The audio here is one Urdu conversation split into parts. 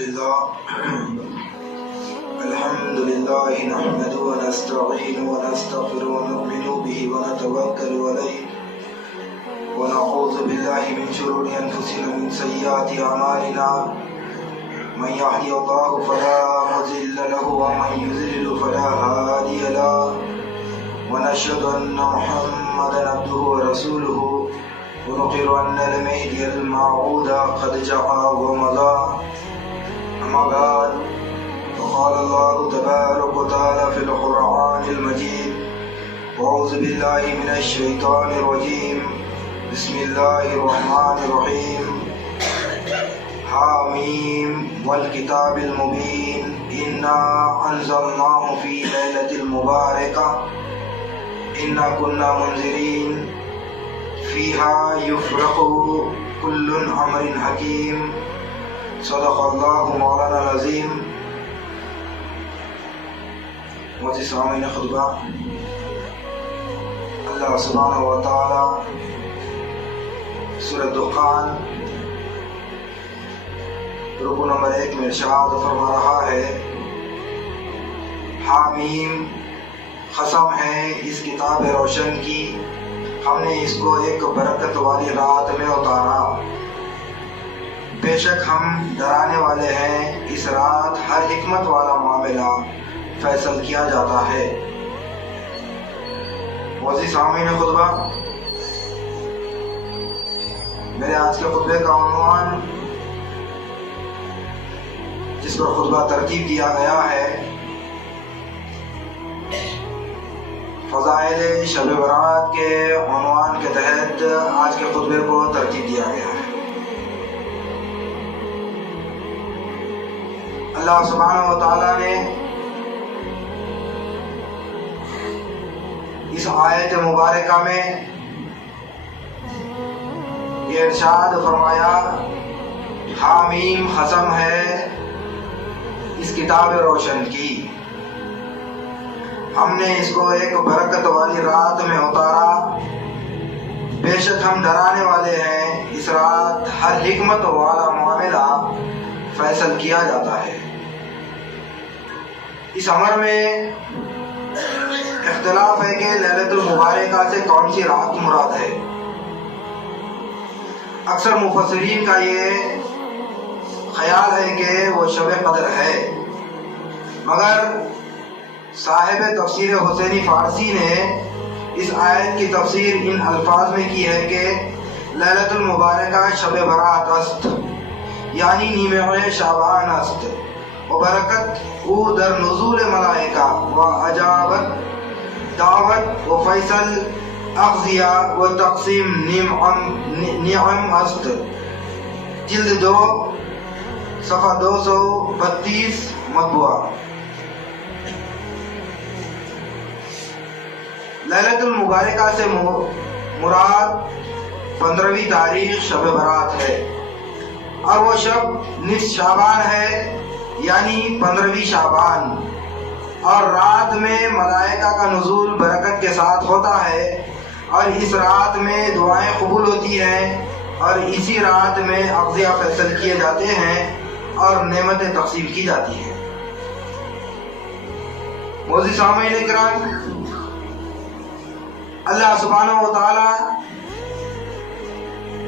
الحمد لله نحمده ونستعينه ونستغفره ونؤمن به ونتوكل عليه ونعوذ بالله من شرور أنفسنا ومن سيئات أعمالنا من يهدي الله فلا مضل له ومن يضلل فلا هادي له ونشهد أن محمدا عبده ورسوله ونقر أن المهدي الموعود قد جاء ومضى أما بعد فقال الله تبارك وتعالى في القرآن المجيد أعوذ بالله من الشيطان الرجيم بسم الله الرحمن الرحيم حاميم والكتاب المبين إنا أنزلناه في ليلة المباركة إنا كنا منذرين فيها يفرق كل أمر حكيم صدق اللہ مولانا العظیم۔ معزز سامعین خطبہ، اللہ سبحانہ و تعالی سورہ دخان رکو نمبر 1 میں ارشاد فرما رہا ہے، حامیم، قسم ہے اس کتاب روشن کی، ہم نے اس کو ایک برکت والی رات میں اتارا، بے شک ہم ڈرانے والے ہیں، اس رات ہر حکمت والا معاملہ فیصل کیا جاتا ہے۔ معزز سامعین خطبہ، میرے آج کے خطبے کا عنوان جس پر خطبہ ترتیب دیا گیا ہے، فضائل شب برات کے عنوان کے تحت آج کے خطبے کو ترتیب دیا گیا ہے۔ اللہ سبحانہ و تعالیٰ نے اس آیت مبارکہ میں یہ ارشاد فرمایا، حامیم، قسم ہے اس کتاب روشن کی، ہم نے اس کو ایک برکت والی رات میں اتارا، بے شک ہم ڈرانے والے ہیں، اس رات ہر حکمت والا معاملہ فیصل کیا جاتا ہے۔ اس امر میں اختلاف ہے کہ لیلۃ المبارکہ سے کون سی رات مراد ہے۔ اکثر مفسرین کا یہ خیال ہے کہ وہ شب قدر ہے، مگر صاحب تفسیر حسینی فارسی نے اس آیت کی تفسیر ان الفاظ میں کی ہے کہ لیلۃ المبارکہ شب برات است، یعنی نیمہ شعبان است، و برکت او در نزول ملائکہ و عجابت دعوت و فیصل اقضیہ و تقسیم نعم است۔ جلد 2 صفحہ 232 مطبوعہ۔ لیلۃ المبارکہ سے مراد 15ویں تاریخ شب برات ہے، اور وہ شب نصف شعبان ہے، یعنی 15ویں شعبان، اور رات میں ملائکہ کا نزول برکت کے ساتھ ہوتا ہے، اور اس رات میں دعائیں قبول ہوتی ہیں، اور اسی رات میں اقضیہ فیصل کیے جاتے ہیں اور نعمتیں تقسیم کی جاتی ہیں۔ معزز سامعین کرام، اللہ سبحانہ و تعالی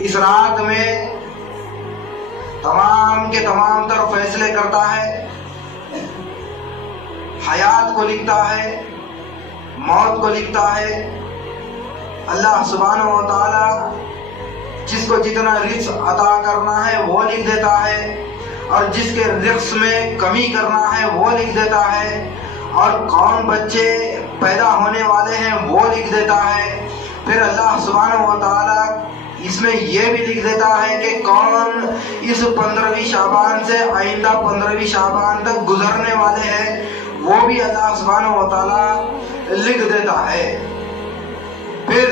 اس رات میں تمام کے تمام تر فیصلے کرتا ہے، حیات کو لکھتا ہے، موت کو لکھتا ہے۔ اللہ سبحانہ و تعالی جس کو جتنا رزق عطا کرنا ہے وہ لکھ دیتا ہے، اور جس کے رزق میں کمی کرنا ہے وہ لکھ دیتا ہے، اور کون بچے پیدا ہونے والے ہیں وہ لکھ دیتا ہے۔ پھر اللہ سبحانہ و تعالی اس میں یہ بھی لکھ دیتا ہے کہ کون اس 15ویں شعبان سے آئندہ 15ویں شعبان تک گزرنے والے ہیں، وہ بھی اللہ سبحانہ و تعالی لکھ دیتا ہے۔ پھر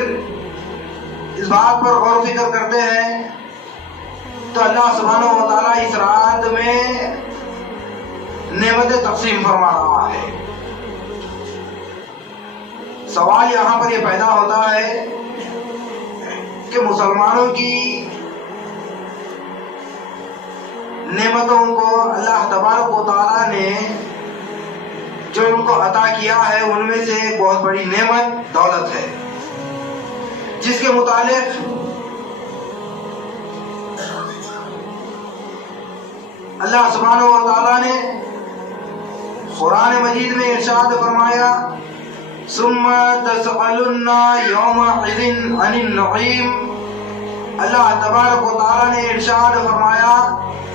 اس بات پر غور و فکر کرتے ہیں تو اللہ سبحانہ و تعالی اس رات میں نعمت تقسیم فرما رہا ہے۔ سوال یہاں پر یہ پیدا ہوتا ہے کہ مسلمانوں کی نعمتوں کو اللہ تبارک و تعالیٰ نے جو ان کو عطا کیا ہے ان میں سے ایک بہت بڑی نعمت دولت ہے، جس کے متعلق اللہ سبحانہ و تعالیٰ نے قرآن مجید میں ارشاد فرمایا ثم تسألن یومئذ عن النعیم۔ اللہ تبارک و تعالیٰ نے ارشاد فرمایا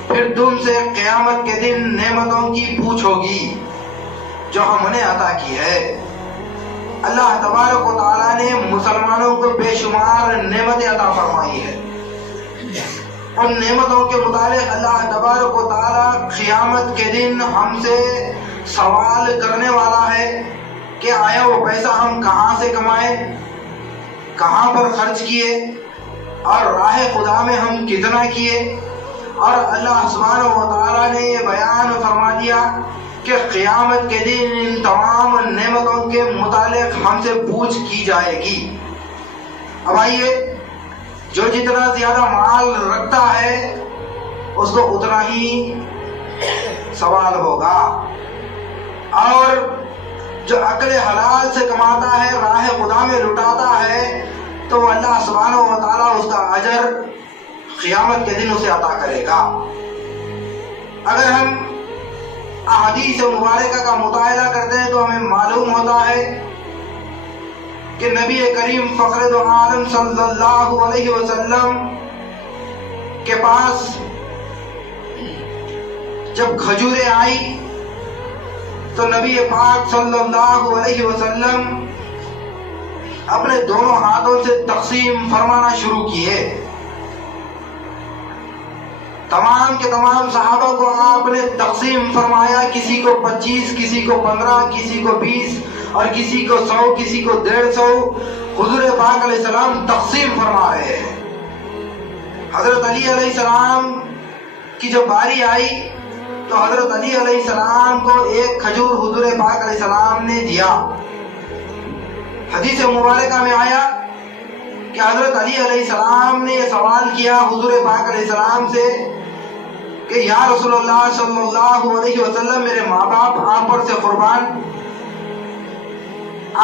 پھر تم سے قیامت کے دن نعمتوں کی پوچھ ہوگی جو ہم نے عطا کی ہے۔ اللہ تبارک و تعالیٰ نے مسلمانوں کو بے شمار نعمتیں عطا فرمائی ہے۔ ان نعمتوں کے متعلق اللہ تبارک و تعالیٰ قیامت کے دن ہم سے سوال کرنے والا ہے کہ آیا وہ پیسہ ہم کہاں سے کمائے، کہاں پر خرچ کیے، اور راہ خدا میں ہم کتنا کیے۔ اور اللہ سبحانہ و تعالیٰ نے یہ بیان فرما دیا کہ قیامت کے دن ان تمام نعمتوں کے متعلق ہم سے پوچھ کی جائے گی۔ اب آئیے، جو جتنا زیادہ مال رکھتا ہے اس کو اتنا ہی سوال ہوگا، اور جو عقل حلال سے کماتا ہے، راہ خدا میں لٹاتا ہے، تو اللہ سبحانہ و تعالیٰ اس کا اجر قیامت کے دن اسے عطا کرے گا۔ اگر ہم احادیث مبارکہ کا مطالعہ کرتے ہیں تو ہمیں معلوم ہوتا ہے کہ نبی کریم فخر دو عالم صلی اللہ علیہ وسلم کے پاس جب کھجوریں آئی تو نبی پاک صلی اللہ علیہ وسلم اپنے دونوں ہاتھوں سے تقسیم فرمانا شروع کیے۔ تمام کے تمام صحابہ کو آپ نے تقسیم فرمایا، کسی کو 25، کسی کو 15، کسی کو 20، اور کسی کو 100، کسی کو 150۔ حضور پاک علیہ السلام تقسیم فرما رہے ہیں۔ حضرت علی علیہ السلام کی جب باری آئی تو حضرت علی علیہ السلام کو ایک کھجور حضور پاک علیہ السلام نے دیا۔ حدیث مبارکہ میں آیا کہ حضرت علی علیہ السلام نے یہ سوال کیا حضور پاک علیہ السلام سے کہ یا رسول اللہ صلی اللہ علیہ وسلم، میرے ماں باپ آپ پر سے قربان،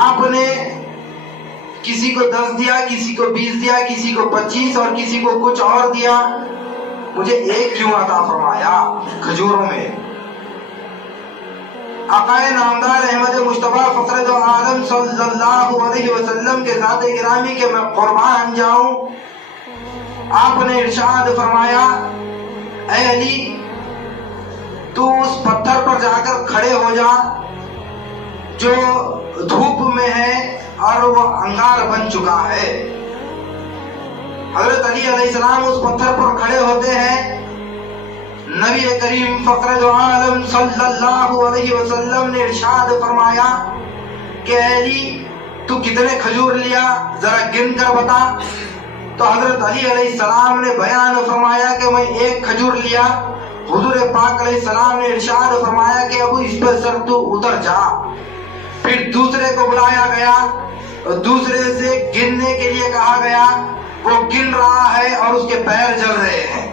آپ نے کسی کو 10 دیا، کسی کو 20 دیا، کسی کو 25 اور کسی کو کچھ اور دیا، مجھے ایک کیوں عطا فرمایا کھجوروں میں؟ آقا نامدار احمد مصطفیٰ فخر دو عالم صلی اللہ علیہ وسلم کے ذات گرامی کے میں قربان جاؤں۔ آپ نے ارشاد فرمایا اے علی، تو اس پتھر پر جا کر کھڑے ہو جا جو دھوپ میں ہے اور وہ انگار بن چکا ہے۔ حضرت علی علیہ السلام اس پتھر پر کھڑے ہوتے ہیں۔ نبی کریم فخر دو عالم صلی اللہ علیہ وسلم نے ارشاد فرمایا کہ اے علی، تو کتنے کھجور لیا ذرا گن کر بتا۔ تو حضرت علی علیہ السلام نے بیان فرمایا کہ میں ایک کھجور لیا۔ حضور پاک علیہ السلام نے ارشاد فرمایا کہ ابو اس پر سر تو اتر جا۔ پھر دوسرے کو بلایا گیا، دوسرے سے گننے کے لیے کہا گیا، وہ گن رہا ہے اور اس کے پیر جل رہے ہیں۔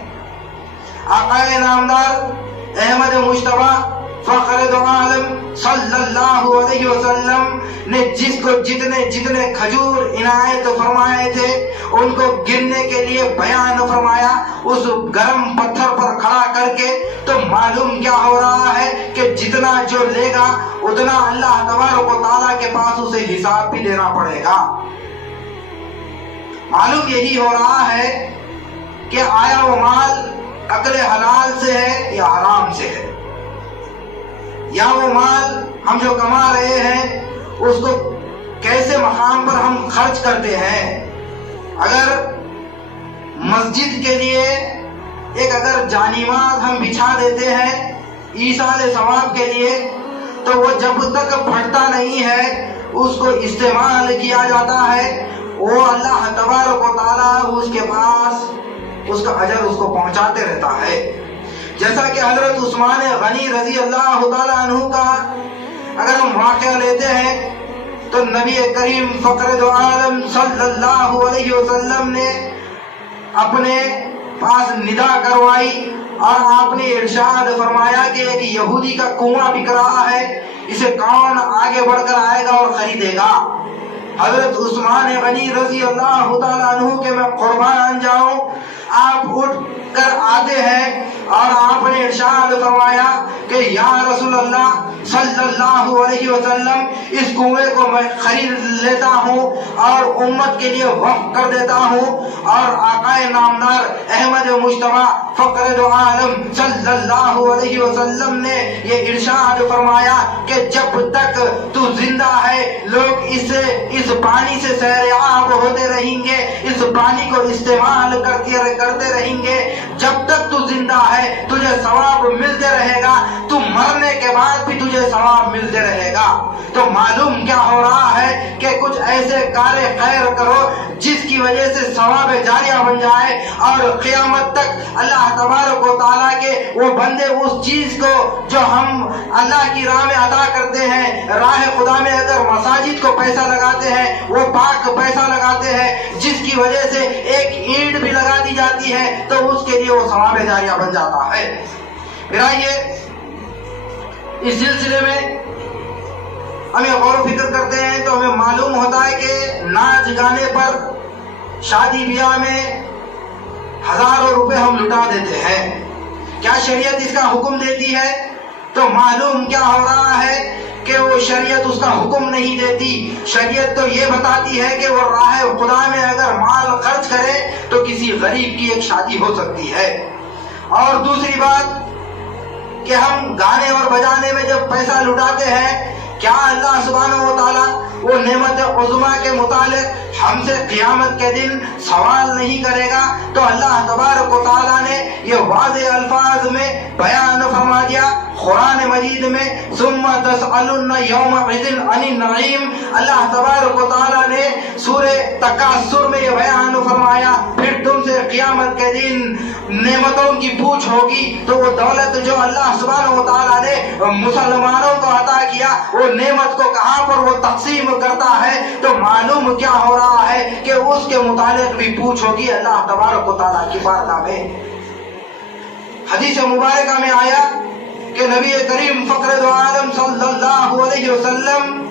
آقا نامدار احمد مصطفیٰ فخر دو عالم صلی اللہ علیہ وسلم نے جس کو جتنے کھجور عنایت فرمائے تھے ان کو گننے کے لیے بیان فرمایا اس گرم پتھر پر کھڑا کر کے، تو معلوم کیا ہو رہا ہے کہ جتنا جو لے گا اتنا اللہ تبارک و تعالیٰ کے پاس اسے حساب بھی دینا پڑے گا۔ معلوم یہی ہو رہا ہے کہ آیا وہ مال عقل حلال سے ہے یا حرام سے ہے، یا وہ مال ہم جو کما رہے ہیں اس کو کیسے مقام پر ہم خرچ کرتے ہیں۔ اگر مسجد کے لیے اگر جانماز ہم بچھا دیتے ہیں ایصال ثواب کے لیے، تو وہ جب تک پھٹتا نہیں ہے اس کو استعمال کیا جاتا ہے، وہ اللہ تبارک و تعالیٰ اس کے پاس اس کا اجر اس کو پہنچاتے رہتا ہے۔ جیسا کہ حضرت عثمان غنی رضی اللہ تعالیٰ عنہ کا اگر ہم واقعہ لیتے ہیں تو نبی کریم فخر دو عالم صلی اللہ علیہ وسلم نے اپنے پاس ندا کروائی اور آپ نے ارشاد فرمایا کہ ایک یہودی کا کنواں بک رہا ہے، اسے کون آگے بڑھ کر آئے گا اور خریدے گا؟ حضرت عثمان غنی رضی اللہ تعالیٰ عنہ کے میں قربان جاؤں، آپ اٹھ کر آتے ہیں اور آپ نے ارشاد فرمایا کہ یا رسول اللہ صلی اللہ علیہ وسلم، اس کنویں کو میں خرید لیتا ہوں اور امت کے لیے وقف کر دیتا ہوں۔ اور آقا نامدار احمد مجتبی فخر دو عالم صلی اللہ علیہ وسلم نے یہ ارشاد فرمایا کہ جب تک تو زندہ ہے لوگ اس پانی سے سیراب ہوتے رہیں گے، اس پانی کو استعمال کرتے رہیں گے۔ جب تک تو زندہ ہے تجھے ثواب ملتے رہے گا، تو مرنے کے بعد بھی تجھے ثواب ملتے رہے گا۔ تو معلوم کیا ہو رہا ہے کہ کچھ ایسے کار خیر کرو جس کی وجہ سے ثواب جاریہ بن جائے، اور قیامت تک اللہ تبارک و تعالیٰ کے وہ بندے اس چیز کو جو ہم اللہ کی راہ میں عطا کرتے ہیں، راہ خدا میں اگر مساجد کو پیسہ لگاتے ہیں، وہ پاک پیسہ لگاتے ہیں جس کی وجہ سے ایک اینٹ بھی لگا دی جاتی ہے تو اس کے لیے وہ ثواب جاریہ بن جاتا ہے۔ پھر آئیے اس سلسلے میں ہمیں غور و فکر کرتے ہیں تو ہمیں معلوم ہوتا ہے کہ ناچ گانے پر، شادی بیاہ میں ہزاروں روپے ہم لٹا دیتے ہیں، کیا شریعت اس کا حکم دیتی ہے؟ تو معلوم کیا ہو رہا ہے کہ وہ شریعت اس کا حکم نہیں دیتی۔ شریعت تو یہ بتاتی ہے کہ وہ راہ خدا میں اگر مال خرچ کرے تو کسی غریب کی ایک شادی ہو سکتی ہے۔ اور دوسری بات کہ ہم گانے اور بجانے میں جب پیسہ لٹاتے ہیں، کیا اللہ سبحانہ و تعالیٰ وہ نعمت عظمیٰ کے متعلق ہم سے قیامت کے دن سوال نہیں کرے گا؟ تو اللہ تبارک و تعالیٰ نے یہ واضح الفاظ میں بیان فرما دیا قرآن مجید میں، ثم تسألن یومئذ عن النعیم۔ اللہ تبارک و تعالیٰ نے سورہ تکاثر میں یہ بیان فرمایا، پھر تم سے قیامت کے دن نعمتوں کی پوچھ ہوگی۔ تو وہ دولت جو اللہ سبحانہ و تعالیٰ نے مسلمانوں کو عطا کیا، وہ نعمت کو کہاں پر وہ تقسیم کرتا ہے؟ تو معلوم کیا ہو رہا ہے کہ اس کے متعلق بھی پوچھ ہوگی اللہ تبارک و تعالیٰ کی بارگاہ میں۔ حدیث مبارکہ میں آیا کہ نبی کریم فخر دو عالم صلی اللہ علیہ وسلم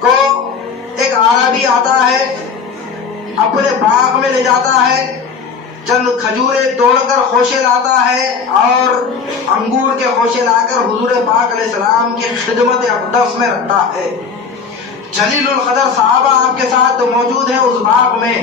کو ایک عربی آتا ہے، اپنے باغ میں لے جاتا ہے، چند کھجوریں توڑ کر خوشے لاتا ہے اور انگور کے خوشے لا کر حضور پاک علیہ السلام کی خدمت اقدس میں رکھتا ہے۔ جلیل القدر صحابہ آپ کے ساتھ موجود ہیں اس باغ میں،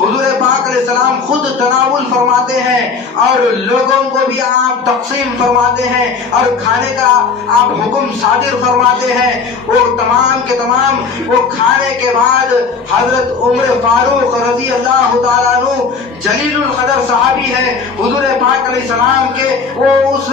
حضور پاک علیہ السلام خود تناول فرماتے ہیں اور لوگوں کو بھی آپ تقسیم فرماتے ہیں اور کھانے کا آپ حکم صادر فرماتے ہیں۔ وہ تمام کے تمام وہ کھانے کے بعد حضرت عمر فاروق رضی اللہ تعالیٰ عنہ جلیل القدر صحابی ہے، حضور پاک علیہ السلام کے وہ اس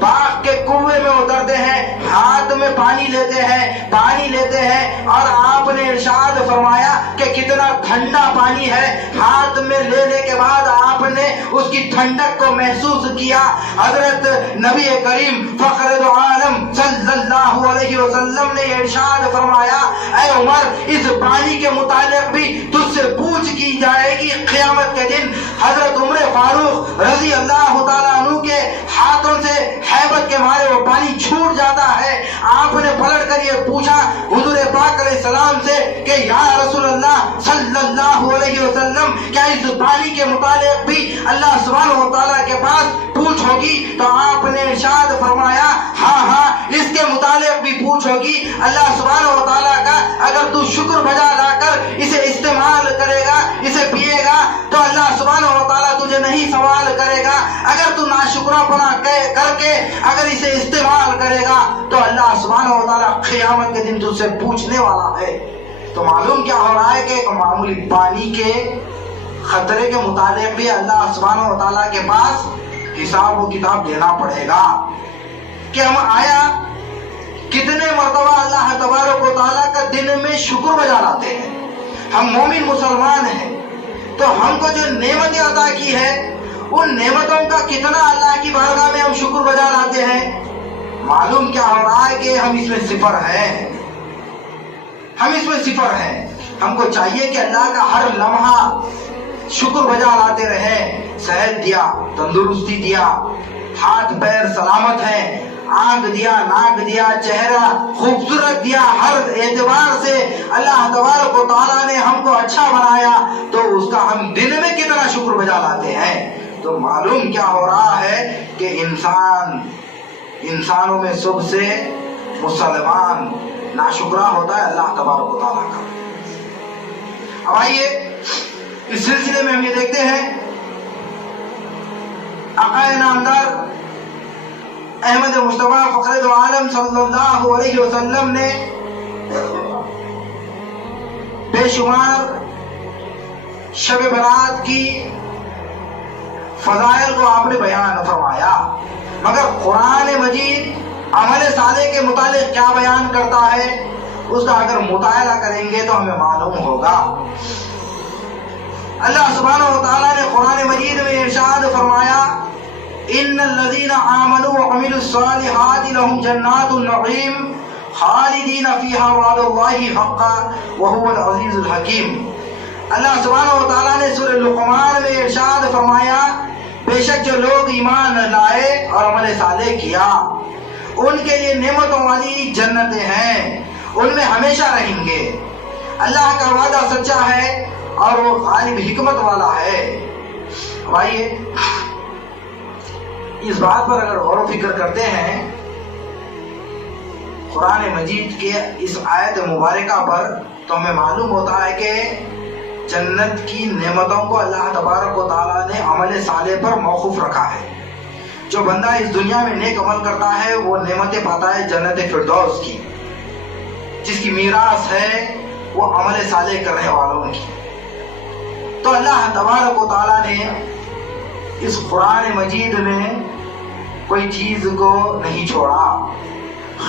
باغ کے کنویں میں اترتے ہیں، ہاتھ میں پانی لیتے ہیں اور آپ نے ارشاد فرمایا کہ کتنا ٹھنڈا پانی ہے۔ ہاتھ میں لینے کے بعد آپ نے اس کی ٹھنڈک کو محسوس کیا۔ حضرت نبی کریم فخر دو عالم صلی اللہ علیہ وسلم نے ارشاد فرمایا، اے عمر، اس پانی کے متعلق بھی تجھ سے پوچھ کی جائے گی قیامت کے دن۔ حضرت عمر فاروق رضی اللہ تعالیٰ عنہ کے ہاتھوں سے ہیبت کے مارے وہ پانی چھوٹ جاتا ہے۔ آپ نے پلٹ کر یہ پوچھا حضور پاک علیہ السلام سے کہ یا رسول اللہ صلی اللہ علیہ وسلم، کیا اس پانی کے متعلق بھی اللہ سبحانہ و تعالیٰ کے پاس پوچھ ہوگی؟ تو آپ نے ارشاد فرمایا، ہاں اس کے متعلق بھی پوچھ ہوگی۔ اللہ سبحانہ و تعالیٰ کا اگر تو شکر بجا لا کر اسے استعمال کرے گا، اسے پیے گا، تو اللہ سبحانہ و تعالیٰ تجھے نہیں سوال کرے گا۔ اگر تو ناشکرہ پنا کر کے اگر اسے استعمال کرے گا تو اللہ سبحانہ و تعالیٰ قیامت کے دن تجھ سے پوچھنے والا ہے۔ تو معلوم کیا ہو رہا ہے کہ ایک معمولی پانی کے خطرے کے متعلق بھی اللہ سبحانہ و تعالیٰ کے پاس حساب و کتاب دینا پڑے گا کہ ہم آیا کتنے مرتبہ اللہ تبارک و تعالیٰ کا دن میں شکر بجا لاتے ہیں۔ ہم مومن مسلمان ہیں تو ہم کو جو نعمتیں عطا کی ہے ان نعمتوں کا کتنا اللہ کی بارگاہ میں ہم شکر بجا لاتے ہیں۔ معلوم کیا ہو رہا ہے کہ ہم اس میں صفر ہیں، ہم کو چاہیے کہ اللہ کا ہر لمحہ شکر بجا لاتے رہے. صحت دیا, تندرستی دیا, ہاتھ پیر سلامت ہیں, آنکھ دیا, ناک دیا, چہرہ خوبصورت دیا, ہر اعتبار سے اللہ تبارک و تعالیٰ نے ہم کو اچھا بنایا, تو اس کا ہم دل میں کتنا شکر بجا لاتے ہیں. تو معلوم کیا ہو رہا ہے کہ انسانوں میں سب سے مسلمان ناشکرا ہوتا ہے اللہ تبارک و تعالیٰ کا. اب آئیے اس سلسلے میں ہم یہ دیکھتے ہیں آقا نامدار احمد مصطفیٰ فخر دو عالم صلی اللہ علیہ وسلم نے بے شمار شب برات کی فضائل کو آپ نے بیان فرمایا, مگر قرآن مجید عمل صالح کے متعلق کیا بیان کرتا ہے اس کا اگر مطالعہ کریں گے تو ہمیں معلوم ہوگا. اللہ سبحانہ و تعالیٰ نے قرآن مجید میں ارشاد فرمایا ان الذین آمنوا وعملوا الصالحات لهم جنات النعیم خالدین فیہا وعد اللہ حقا وهو العزیز الحکیم. اللہ سبحانہ و تعالیٰ نے سورہ لقمان میں ارشاد فرمایا بے شک جو لوگ ایمان لائے اور عمل صالح کیا ان کے لیے نعمتوں والی جنتیں ہیں, ان میں ہمیشہ رہیں گے. اللہ کا وعدہ سچا ہے اور وہ غالب حکمت والا ہے. آئیے اس بات پر اگر غور و فکر کرتے ہیں قرآن مجید کے اس آیت مبارکہ پر, تو ہمیں معلوم ہوتا ہے کہ جنت کی نعمتوں کو اللہ تبارک و تعالیٰ نے عمل صالح پر موقوف رکھا ہے. جو بندہ اس دنیا میں نیک عمل کرتا ہے وہ نعمتیں پاتا ہے جنت فردوس کی, جس کی میراث ہے وہ عمل صالح کرنے والوں کی. تو اللہ تبارک و تعالیٰ نے اس قرآن مجید میں کوئی چیز کو نہیں چھوڑا.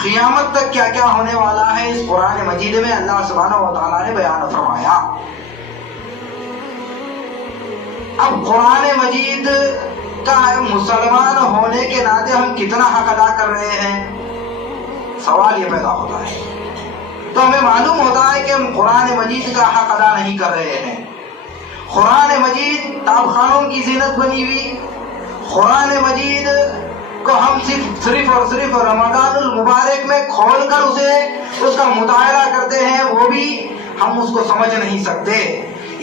قیامت تک کیا کیا ہونے والا ہے اس قرآن مجید میں اللہ سبحانہ و تعالیٰ نے بیان فرمایا. اب قرآن مجید کا مسلمان ہونے کے ناطے ہم کتنا حق ادا کر رہے ہیں, سوال یہ پیدا ہوتا ہے. تو ہمیں معلوم ہوتا ہے کہ ہم قرآن مجید کا حق ادا نہیں کر رہے ہیں. قرآن مجید کتاب خانوں کی زینت بنی ہوئی, قرآن مجید کو ہم صرف اور صرف رمضان المبارک میں کھول کر اس کا مطالعہ کرتے ہیں, وہ بھی ہم اس کو سمجھ نہیں سکتے.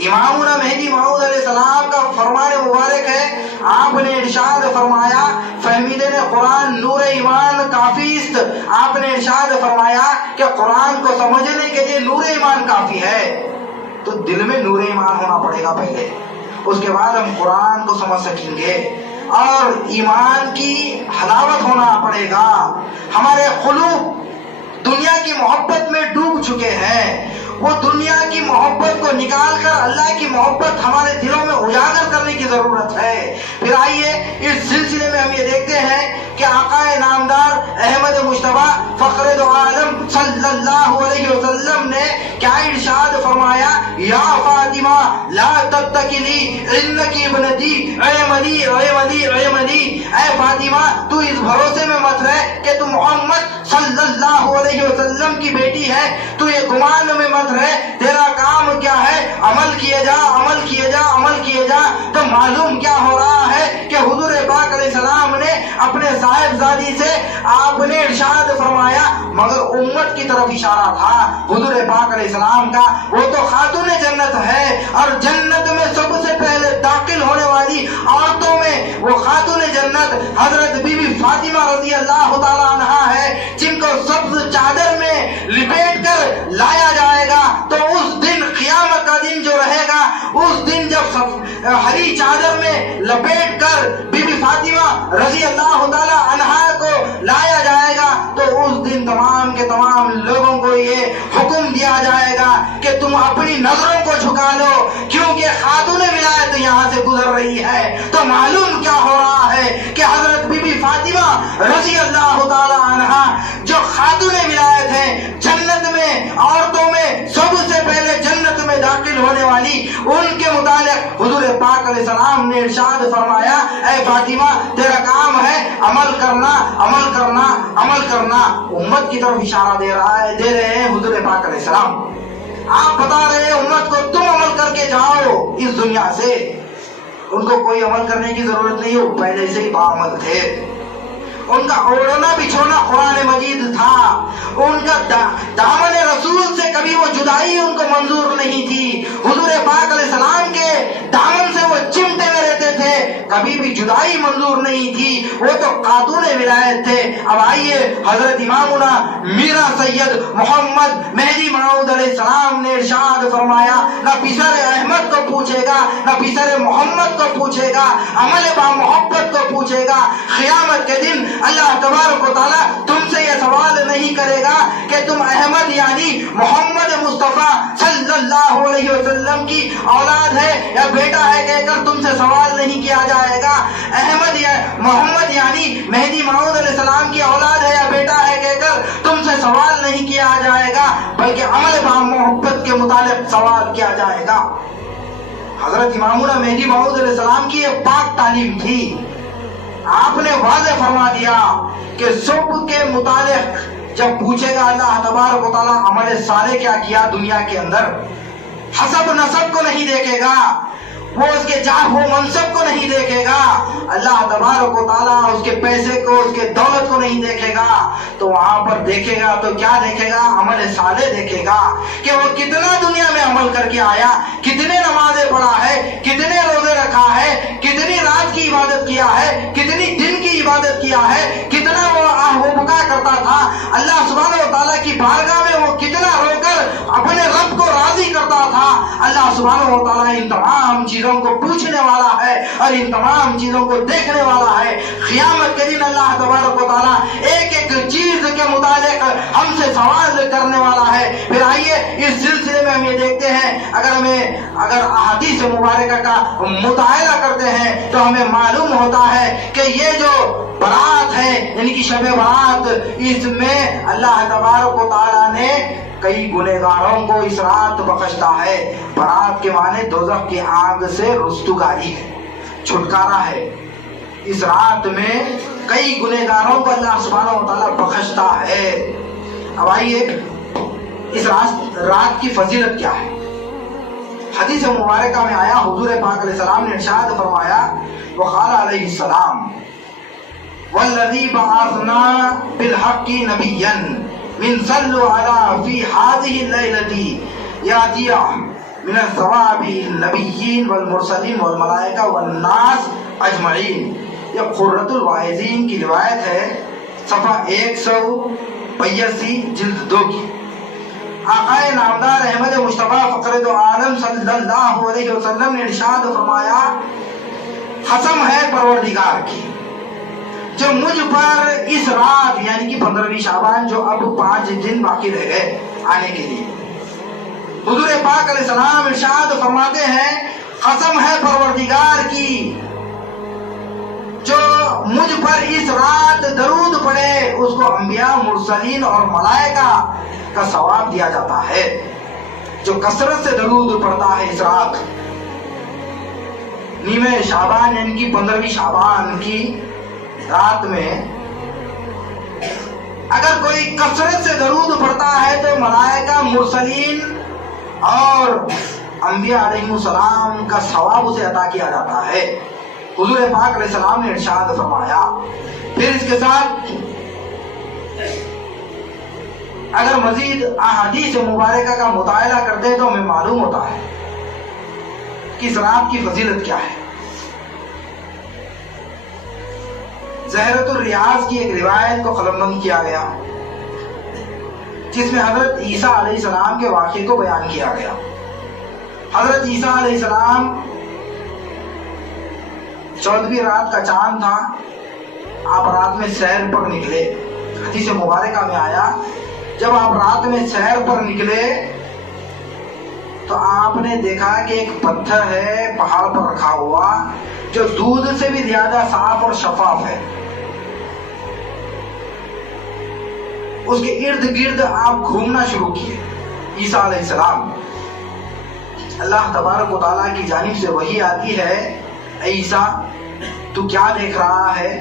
امامنا مہدی موعود علیہ السلام کا فرمان مبارک ہے, آپ نے ارشاد فرمایا فہمیدن قرآن نور ایمان کافی است. آپ نے ارشاد فرمایا کہ قرآن کو سمجھنے کے لیے نور ایمان کافی ہے. تو دل میں نور ایمان ہونا پڑے گا پہلے, اس کے بعد ہم قرآن کو سمجھ سکیں گے, اور ایمان کی حلاوت ہونا پڑے گا. ہمارے قلوب دنیا کی محبت میں ڈوب چکے ہیں, وہ دنیا کی محبت کو نکال کر اللہ کی محبت ہمارے دلوں میں اجاگر کرنے کی ضرورت ہے. پھر آئیے اس سلسلے میں ہم یہ دیکھتے ہیں کہ آقا نامدار احمد مصطفیٰ فخر دو عالم صلی اللہ علیہ وسلم نے کیا ارشاد فرمایا, یا فاطمہ لا تتکلی انکی ابنتی اعملی اعملی اعملی. اے فاطمہ تو اس بھروسے میں مت رہ کہ تم محمد صلی اللہ علیہ وسلم کی بیٹی ہے, تو یہ گمان میں مت رہ, تیرا کام کیا ہے, عمل کیے جا عمل کیے جا عمل کیے جا. تو معلوم کیا ہو رہا ہے کہ حضور پاک علیہ السلام نے اپنے صاحبزادی سے آپ نے ارشاد فرمایا, مگر امت کی طرف اشارہ تھا حضور پاک علیہ السلام کا. وہ تو خاتون جنت ہے, اور جنت میں سب سے پہلے داخل ہونے والی عورتوں میں وہ خاتون جنت حضرت بی بی فاطمہ رضی اللہ تعالیٰ عنہا ہے, جن کو سبز چادر میں لپیٹ کر لایا جائے گا. تو اس دن قیامت کا دن جو رہے گا, اس دن جب ہری چادر میں لپیٹ کر بی بی فاطمہ رضی اللہ تعالیٰ عنہا کو لایا جائے گا, تو اس دن تمام کے تمام لوگوں کو یہ حکم دیا جائے گا کہ تم اپنی نظروں کو جھکا لو, کیونکہ خاتون ولایت یہاں سے گزر رہی ہے. تو معلوم کیا ہو رہا ہے کہ حضرت بی بی فاطمہ رضی اللہ تعالیٰ عنہا جو خاتون ولایت ہیں, جنت میں عورتوں میں سب سے پہلے جنت میں داخل ہونے والی, ان کے متعلق حضور پاک علیہ السلام نے ارشاد فرمایا, اے فاطمہ تیرا کام ہے عمل کرنا عمل کرنا عمل کرنا. امت کی طرف اشارہ دے رہے ہیں حضور پاک علیہ السلام. آپ بتا رہے ہیں امت کو تم عمل کر کے جاؤ اس دنیا سے. ان کو کوئی عمل کرنے کی ضرورت نہیں ہے، وہ پہلے سے ہی باعمل تھے. ان کا اوڑھنا بچھونا قرآن مجید تھا. ان کا دامن رسول سے کبھی وہ جدائی ان کو منظور نہیں تھی. حضور پاک علیہ السلام کے دامن سے وہ چمٹے ہوئے رہتے تھے، کبھی بھی جدائی منظور نہیں تھی. وہ تو خاتون ولایت تھے. اب آئیے حضرت امامنا میرا سید محمد مہدی موعود علیہ السلام نے ارشاد فرمایا، نہ پسر احمد کو پوچھے گا، نہ پسر محمد کو پوچھے گا، عمل با محبت کو پوچھے گا. قیامت کے دن اللہ تبارک و تعالیٰ تم سے یہ سوال نہیں کرے گا کہ تم احمد یعنی محمد مصطفیٰ صلی اللہ علیہ وسلم کی اولاد ہے یا بیٹا ہے کہہ کر تم سے سوال نہیں کیا جائے گا. احمد یا محمد یعنی مہدی موعود علیہ السلام کی اولاد ہے یا بیٹا ہے کہہ کر تم سے سوال نہیں کیا جائے گا، بلکہ عمل با محبت کے متعلق سوال کیا جائے گا. حضرت امامنا مہدی موعود علیہ السلام کی یہ پاک تعلیم تھی. آپ نے واضح فرما دیا کہ صبح کے متعلق جب پوچھے گا اللہ تبارک و تعالیٰ عمل صالح کیا کیا دنیا کے اندر، حسب نسب کو نہیں دیکھے گا، وہ اس کے جاہ و منصب کو نہیں دیکھے گا، اللہ تبارک و تعالیٰ اس کے پیسے کو اس کے دولت کو نہیں دیکھے گا. تو وہاں پر دیکھے گا تو کیا دیکھے گا؟ عمل صالح دیکھے گا کہ وہ کتنا دنیا میں عمل کر کے آیا، کتنے نمازیں پڑھا ہے، کتنے روزے رکھا ہے، کتنی رات کی عبادت کیا ہے، کتنی دن کی عبادت کیا ہے، کتنا وہ آہ و بکا کرتا تھا اللہ سبحانہ و تعالیٰ کی بارگاہ میں، وہ کتنا رو کر اپنے رب کو راضی کرتا تھا. اللہ سبحانہ و تعالیٰ ان تمام چیزوں کو پوچھنے والا ہے اور ان تمام چیزوں کو دیکھنے والا ہے. قیامت کے دن اللہ تبارک و تعالیٰ ایک ایک چیز کے متعلق ہم سے سوال کرنے والا ہے. پھر آئیے اس سلسلے میں ہم یہ دیکھتے ہیں، اگر احادیث مبارکہ کا مطالعہ کرتے ہیں تو ہمیں معلوم ہوتا ہے کہ یہ جو برات ہے یعنی کہ شب برات، اس میں اللہ تبارک و تعالیٰ نے کئی گنہگاروں کو اس رات بخشتا ہے. برات کے معنی دوزخ کی آگ سے رستگاری ہے، چھٹکارا ہے. اس رات میں کئی گنہگاروں کو اللہ سبحانہ و تعالیٰ بخشتا ہے. اب آئیے اس رات کی فضیلت کیا ہے. حدیث مبارکہ میں آیا، حضور پاک علیہ السلام نے ارشاد فرمایا، وقال علیہ السلام والذی بعثنا بالحق نبیا من صلوا علی فی هذه الليلة یاتیا من الثواب النبیین والمرسلین والملائکہ والناس اجمعین. یہ قرۃ الواعظین کی روایت ہے، صفحہ 182 جلد 2 کی. آقائے نامدار احمد مصطفیٰ فخر دو عالم صلی اللہ علیہ وسلم نے ارشاد فرمایا، قسم ہے پروردگار کی جو مجھ پر اس رات یعنی کہ 15ویں شعبان، جو اب 5 دن باقی رہ گئے آنے کے لیے، حضور پاک علیہ السلام ارشاد فرماتے ہیں، قسم ہے پروردگار کی جو مجھ پر اس رات درود پڑے اس کو انبیاء، مرسلین اور ملائکہ کا ثواب دیا جاتا ہے. جو کثرت سے درود پڑتا ہے اس رات نیمے شعبان یعنی کہ 15ویں شعبان کی رات میں، اگر کوئی کثرت سے درود پڑتا ہے تو ملائکہ، مرسلین اور انبیاء علیہ السلام کا ثواب اسے عطا کیا جاتا ہے. حضور پاک علیہ السلام نے ارشاد فرمایا. پھر اس کے ساتھ اگر مزید احادیث مبارکہ کا مطالعہ کرتے ہیں تو ہمیں معلوم ہوتا ہے کہ اس رات کی فضیلت کیا ہے. زہرۃ الریاض کی ایک روایت کو قلمبند کیا گیا جس میں حضرت عیسیٰ علیہ السلام کے واقعے کو بیان کیا گیا. حضرت عیسیٰ علیہ السلام 14ویں رات کا چاند تھا، آپ رات میں سیر پر نکلے. حدیث مبارکہ میں آیا، جب آپ رات میں سیر پر نکلے تو آپ نے دیکھا کہ ایک پتھر ہے پہاڑ پر رکھا ہوا جو دودھ سے بھی زیادہ صاف اور شفاف ہے. اس کے ارد گرد آپ گھومنا شروع کیے. عیسیٰ علیہ السلام، اللہ تبارک و تعالیٰ کی جانب سے وحی آتی ہے، اے عیسیٰ تو کیا دیکھ رہا ہے؟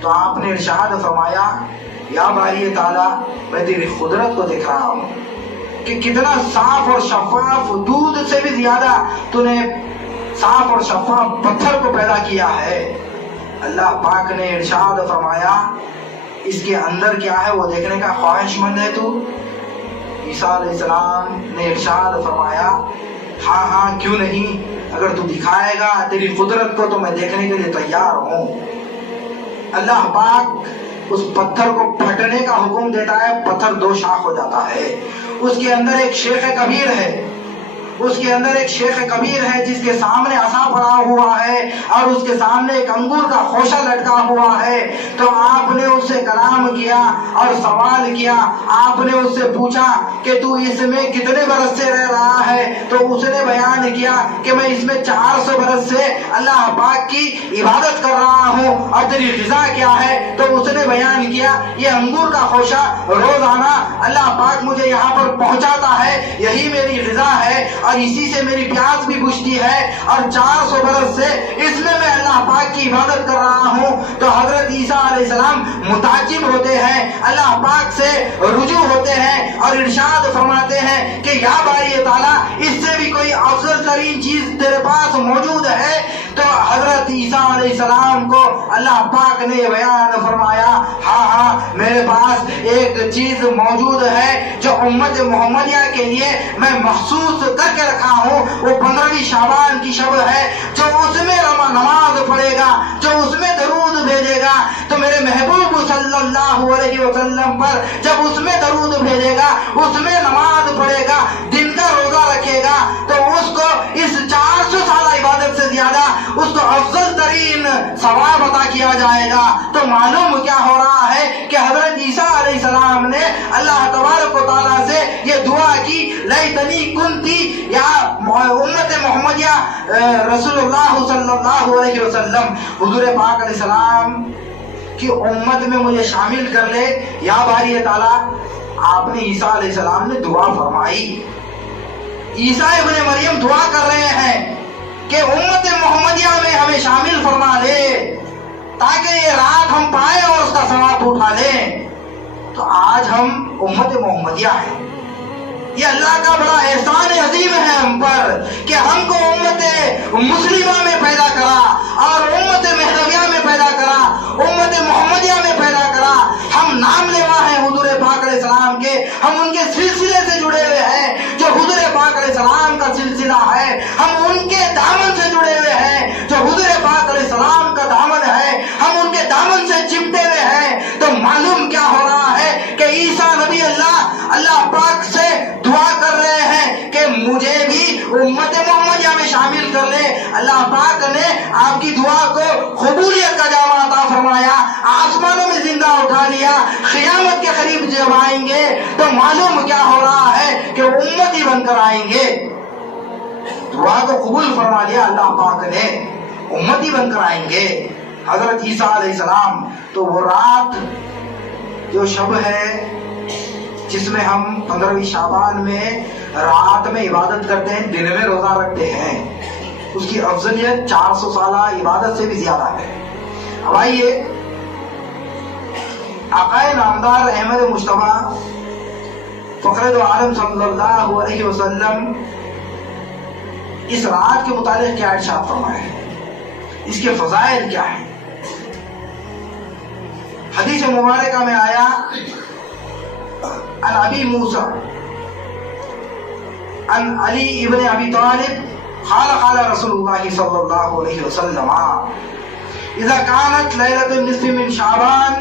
تو آپ نے ارشاد فرمایا، یا باری تعالیٰ میں تیری قدرت کو دیکھ رہا ہوں. کہ کتنا صاف اور شفاف دودھ سے بھی زیادہ تو نے صاف اور شفاف پتھر کو پیدا کیا ہے۔ اللہ پاک نے ارشاد فرمایا اس کے اندر کیا ہے وہ دیکھنے کا خواہش مند ہے تو؟ عیسیٰ علیہ السلام نے ارشاد فرمایا ہاں ہاں کیوں نہیں، اگر تو دکھائے گا تیری قدرت کو تو میں دیکھنے کے لیے تیار ہوں۔ اللہ پاک اس پتھر کو پھٹنے کا حکم دیتا ہے، پتھر دو شاخ ہو جاتا ہے۔ اس کے اندر ایک شیخ کبیر ہے، اس کے اندر ایک شیخ کبیر ہے جس کے سامنے عصا پڑا ہوا ہے اور اس کے سامنے ایک انگور کا خوشہ لٹکا ہوا ہے۔ تو آپ نے اس سے کلام کیا اور سوال کیا، آپ نے اس سے پوچھا کہ تو اس میں کتنے برس سے رہ رہا ہے؟ تو اس نے بیان کیا کہ میں اس میں 400 برس سے اللہ پاک کی عبادت کر رہا ہوں۔ اور تیری غذا کیا ہے؟ تو اس نے بیان کیا یہ انگور کا خوشہ روزانہ اللہ پاک مجھے یہاں پر پہنچاتا ہے، یہی میری غذا ہے اور اسی سے میری پیاس بھی بجھتی ہے، اور 400 برس سے اس میں اللہ پاک کی عبادت کر رہا ہوں۔ تو حضرت عیسیٰ علیہ السلام متعجب ہوتے ہیں، اللہ پاک سے رجوع ہوتے ہیں اور ارشاد فرماتے ہیں کہ یا باری تعالیٰ اس سے بھی کوئی افضل ترین چیز تیرے پاس موجود ہے؟ تو حضرت عیسیٰ علیہ السلام کو اللہ پاک نے بیان فرمایا ہاں ہاں میرے پاس ایک چیز موجود ہے جو امت محمدیہ کے لیے میں مخصوص کر کے رکھا ہوں، وہ 15ویں شعبان کی شب ہے، جو اس میں نماز پڑھے گا، جو اس میں درود بھیجے گا، تو میرے محبوب صلی اللہ علیہ وسلم پر جب اس میں درود بھیجے گا، اس میں نماز پڑھے گا، دن کا روزہ رکھے گا، تو اس کو اس 400 سالہ عبادت سے زیادہ اس کو افضل ترین ثواب عطا کیا جائے گا۔ تو معلوم کیا ہو رہا ہے کہ حضرت عیسیٰ علیہ السلام نے اللہ تبارک و تعالیٰ سے یہ دعا کی لیتنی کنتی یا امت محمدیہ رسول اللہ صلی اللہ علیہ وسلم، حضور پاک علیہ السلام کی امت میں مجھے شامل کر لے یا باری تعالیٰ۔ آپ نے عیسیٰ علیہ السلام نے دعا فرمائی، عیسیٰ ابن مریم دعا کر رہے ہیں کہ امت محمدیہ میں ہمیں شامل فرما لے تاکہ یہ رات ہم پائیں اور اس کا ثواب اٹھا لیں۔ تو آج ہم امت محمدیہ ہیں، یہ اللہ کا بڑا احسان عظیم ہے ہم پر کہ ہم کو امت مسلمہ میں پیدا کرا اور امت مہدویہ میں پیدا کرا، امت محمدیہ میں پیدا کرا۔ ہم نام لیوا ہیں حضور پاک علیہ السلام کے، ہم ان کے سلسلے سے جڑے ہوئے ہیں جو حضور پاک علیہ السلام کا سلسلہ ہے، ہم ان کے دامن سے جڑے ہوئے ہیں جو حضور پاک علیہ السلام کا دامن ہے، ہم ان کے دامن سے چمٹے ہوئے ہیں۔ تو معلوم کیا ہو رہا ہے کہ عیسیٰ نبی اللہ پاک سے دعا کر رہے ہیں کہ مجھے بھی امت محمدیہ میں شامل کر لے۔ اللہ پاک نے آپ کی دعا کو قبولیت کا جامہ عطا فرمایا، آسمانوں میں زندہ اٹھا لیا۔ قیامت کے قریب جب آئیں گے تو معلوم کیا ہو رہا ہے کہ امتی بن کر آئیں گے۔ دعا کو قبول فرما لیا اللہ پاک نے، امتی بن کر آئیں گے حضرت عیسیٰ علیہ السلام۔ تو وہ رات جو شب ہے جس میں ہم 15ویں شعبان میں رات میں عبادت کرتے ہیں، دن میں روزہ رکھتے ہیں، اس کی افضلیت 400 سالہ عبادت سے بھی زیادہ ہے۔ اب آئیے آقا نامدار احمد مجتبیٰ فخر دو عالم صلی اللہ علیہ وسلم اس رات کے متعلق کیا ارشاد فرمائے ہیں، اس کے فضائل کیا ہیں؟ حدیث مبارکہ میں آیا عن ابی موسیٰ عن علی ابن ابی طالب قال قال رسول اللہ صلی اللہ علیہ وسلم اذا كانت ليلة النصف من شعبان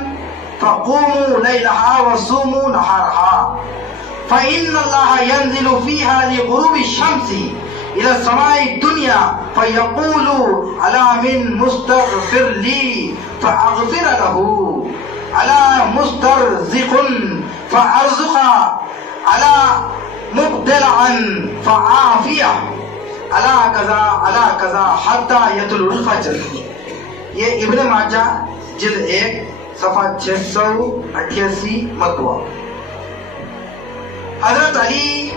فقوموا ليلها وصوموا نهارها فإن الله ينزل فيها لغروب الشمس إلى السماء الدنيا فيقول ألا من مستغفر لي فأغفر له، ألا مسترزق فأرزق، ألا مبتلعا فعافية، ألا كذا حتى يطلع الفجر۔ یہ ابن ماجہ جلد 1 صفحہ 688 مطبوع۔ حضرت علی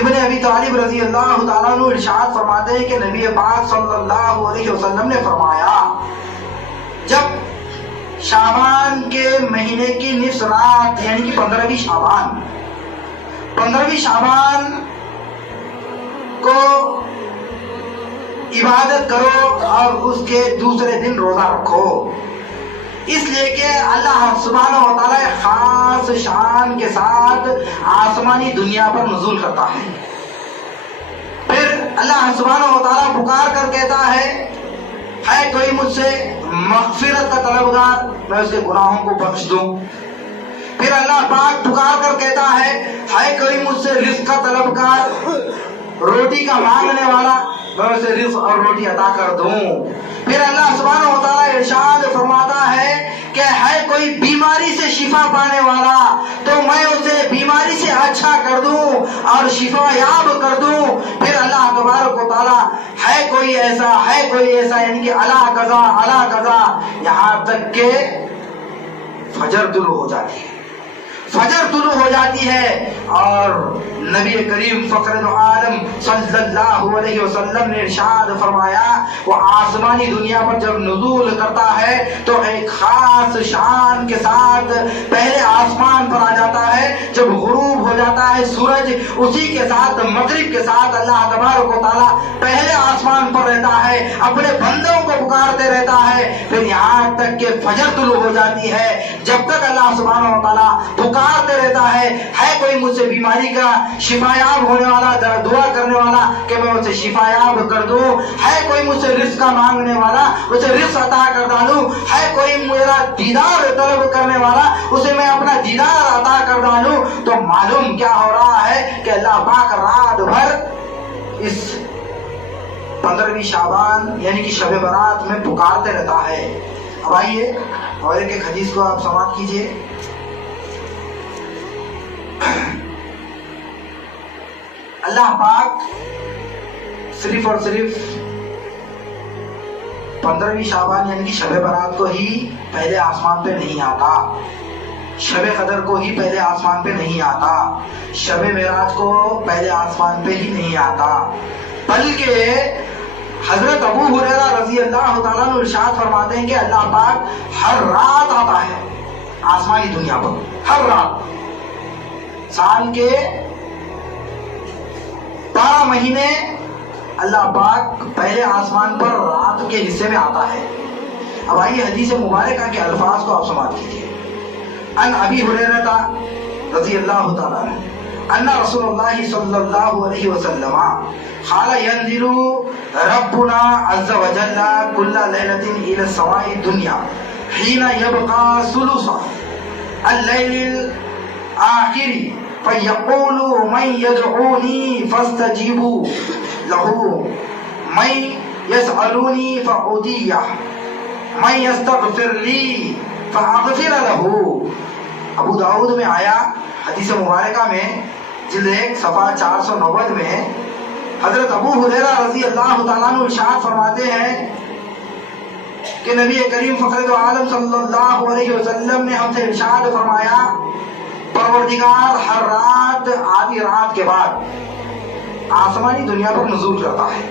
ابن ابی طالب رضی اللہ تعالیٰ عنہ ارشاد فرماتے ہیں کہ نبی پاک صلی اللہ علیہ وسلم نے فرمایا جب شعبان کے مہینے کی نصف رات یعنی کہ 15ویں شعبان 15ویں شعبان کو عبادت کرو اور اس کے دوسرے دن روزہ رکھو، اس لیے کہ اللہ سبحانہ و تعالیٰ خاص شان کے ساتھ آسمانی دنیا پر نزول کرتا ہے۔ پھر اللہ سبحانہ و تعالیٰ پکار کر کہتا ہے کوئی مجھ سے مغفرت کا طلبگار، میں اس کے گناہوں کو بخش دوں۔ پھر اللہ پاک پکار کر کہتا ہے کوئی مجھ سے رزق کا طلبگار، روٹی کا مانگنے والا، میں اسے رزق اور روٹی عطا کر دوں۔ پھر اللہ سبحانہ و تعالیٰ ارشاد فرماتا ہے کہ ہے کوئی بیماری سے شفا پانے والا تو میں اسے بیماری سے اچھا کر دوں اور شفا یاب کر دوں۔ پھر اللہ تبارک و تعالیٰ ہے کوئی ایسا یعنی کہ اللہ قضا یہاں تک کہ فجر طلوع ہو جاتی ہے اور نبی کریم فخر عالم صلی اللہ علیہ وسلم نے ارشاد فرمایا وہ آسمانی دنیا پر جب نزول کرتا ہے تو ایک خاص شان کے ساتھ پہلے آسمان پر آ جاتا ہے، جب غروب ہو جاتا ہے سورج اسی کے ساتھ مغرب کے ساتھ اللہ تبارک و تعالیٰ پہلے آسمان پر رہتا ہے، اپنے بندوں کو پکارتے رہتا ہے، پھر یہاں تک کہ فجر طلوع ہو جاتی ہے۔ جب تک اللہ سبحانہ و تعالیٰ پکارتے رہتا ہے کوئی مجھ سے بیماری کا شفایاب ہونے والا، دعا کرنے والا کہ میں اسے شفایاب کر دوں، ہے کوئی مجھ سے رزق کا مانگنے والا اسے رزق عطا کر ڈالوں، ہے کوئی میرا دیدار طلب کرنے والا اسے میں اپنا دیدار عطا کر ڈالوں۔ تو معلوم کیا ہو رہا ہے کہ اللہ پاک رات بھر اس 15ویں شعبان یعنی کہ شب برات میں پکارتے رہتا ہے۔ اب آئیے اور ایک حدیث کو آپ سماعت کیجئے۔ اللہ پاک صرف اور صرف 15ویں شعبان یعنی کہ شب برات کو ہی پہلے آسمان پہ نہیں آتا، شب قدر کو ہی پہلے آسمان پہ نہیں آتا، شب معراج کو پہلے آسمان پہ ہی نہیں آتا، بلکہ حضرت ابو ہریرہ رضی اللہ تعالیٰ عنہ ارشاد فرماتے ہیں کہ اللہ پاک ہر رات آتا ہے آسمانی دنیا پر، ہر رات، سال کے 12 مہینے اللہ پاک پہلے آسمان پر رات کے حصے میں آتا ہے۔ اب آئیے حدیث مبارکہ کے الفاظ کو آپ سماعت کیجیے۔ ان ابی ہریرہ رضی اللہ تعالیٰ عنہ ان رسول اللہ صلی اللہ علیہ وسلم قال ينزل ربنا عز وجل كل ليلة إلى السماء الدنيا حين يبقى ثلث الليل الآخر فيقول من يدعوني فاستجيبوا له من يسألوني فأعطيه من يستغفر لي فأغفر له۔ ابو داؤد میں آیا حدیث مبارکہ میں جلد 1 صفحہ 490 میں حضرت ابو ہریرہ رضی اللہ تعالیٰ عنہ ارشاد فرماتے ہیں کہ نبی کریم فخر عالم صلی اللہ علیہ وسلم نے ہم سے ارشاد فرمایا پروردگار ہر رات آدھی رات کے بعد آسمانی دنیا پر نزول کرتا ہے،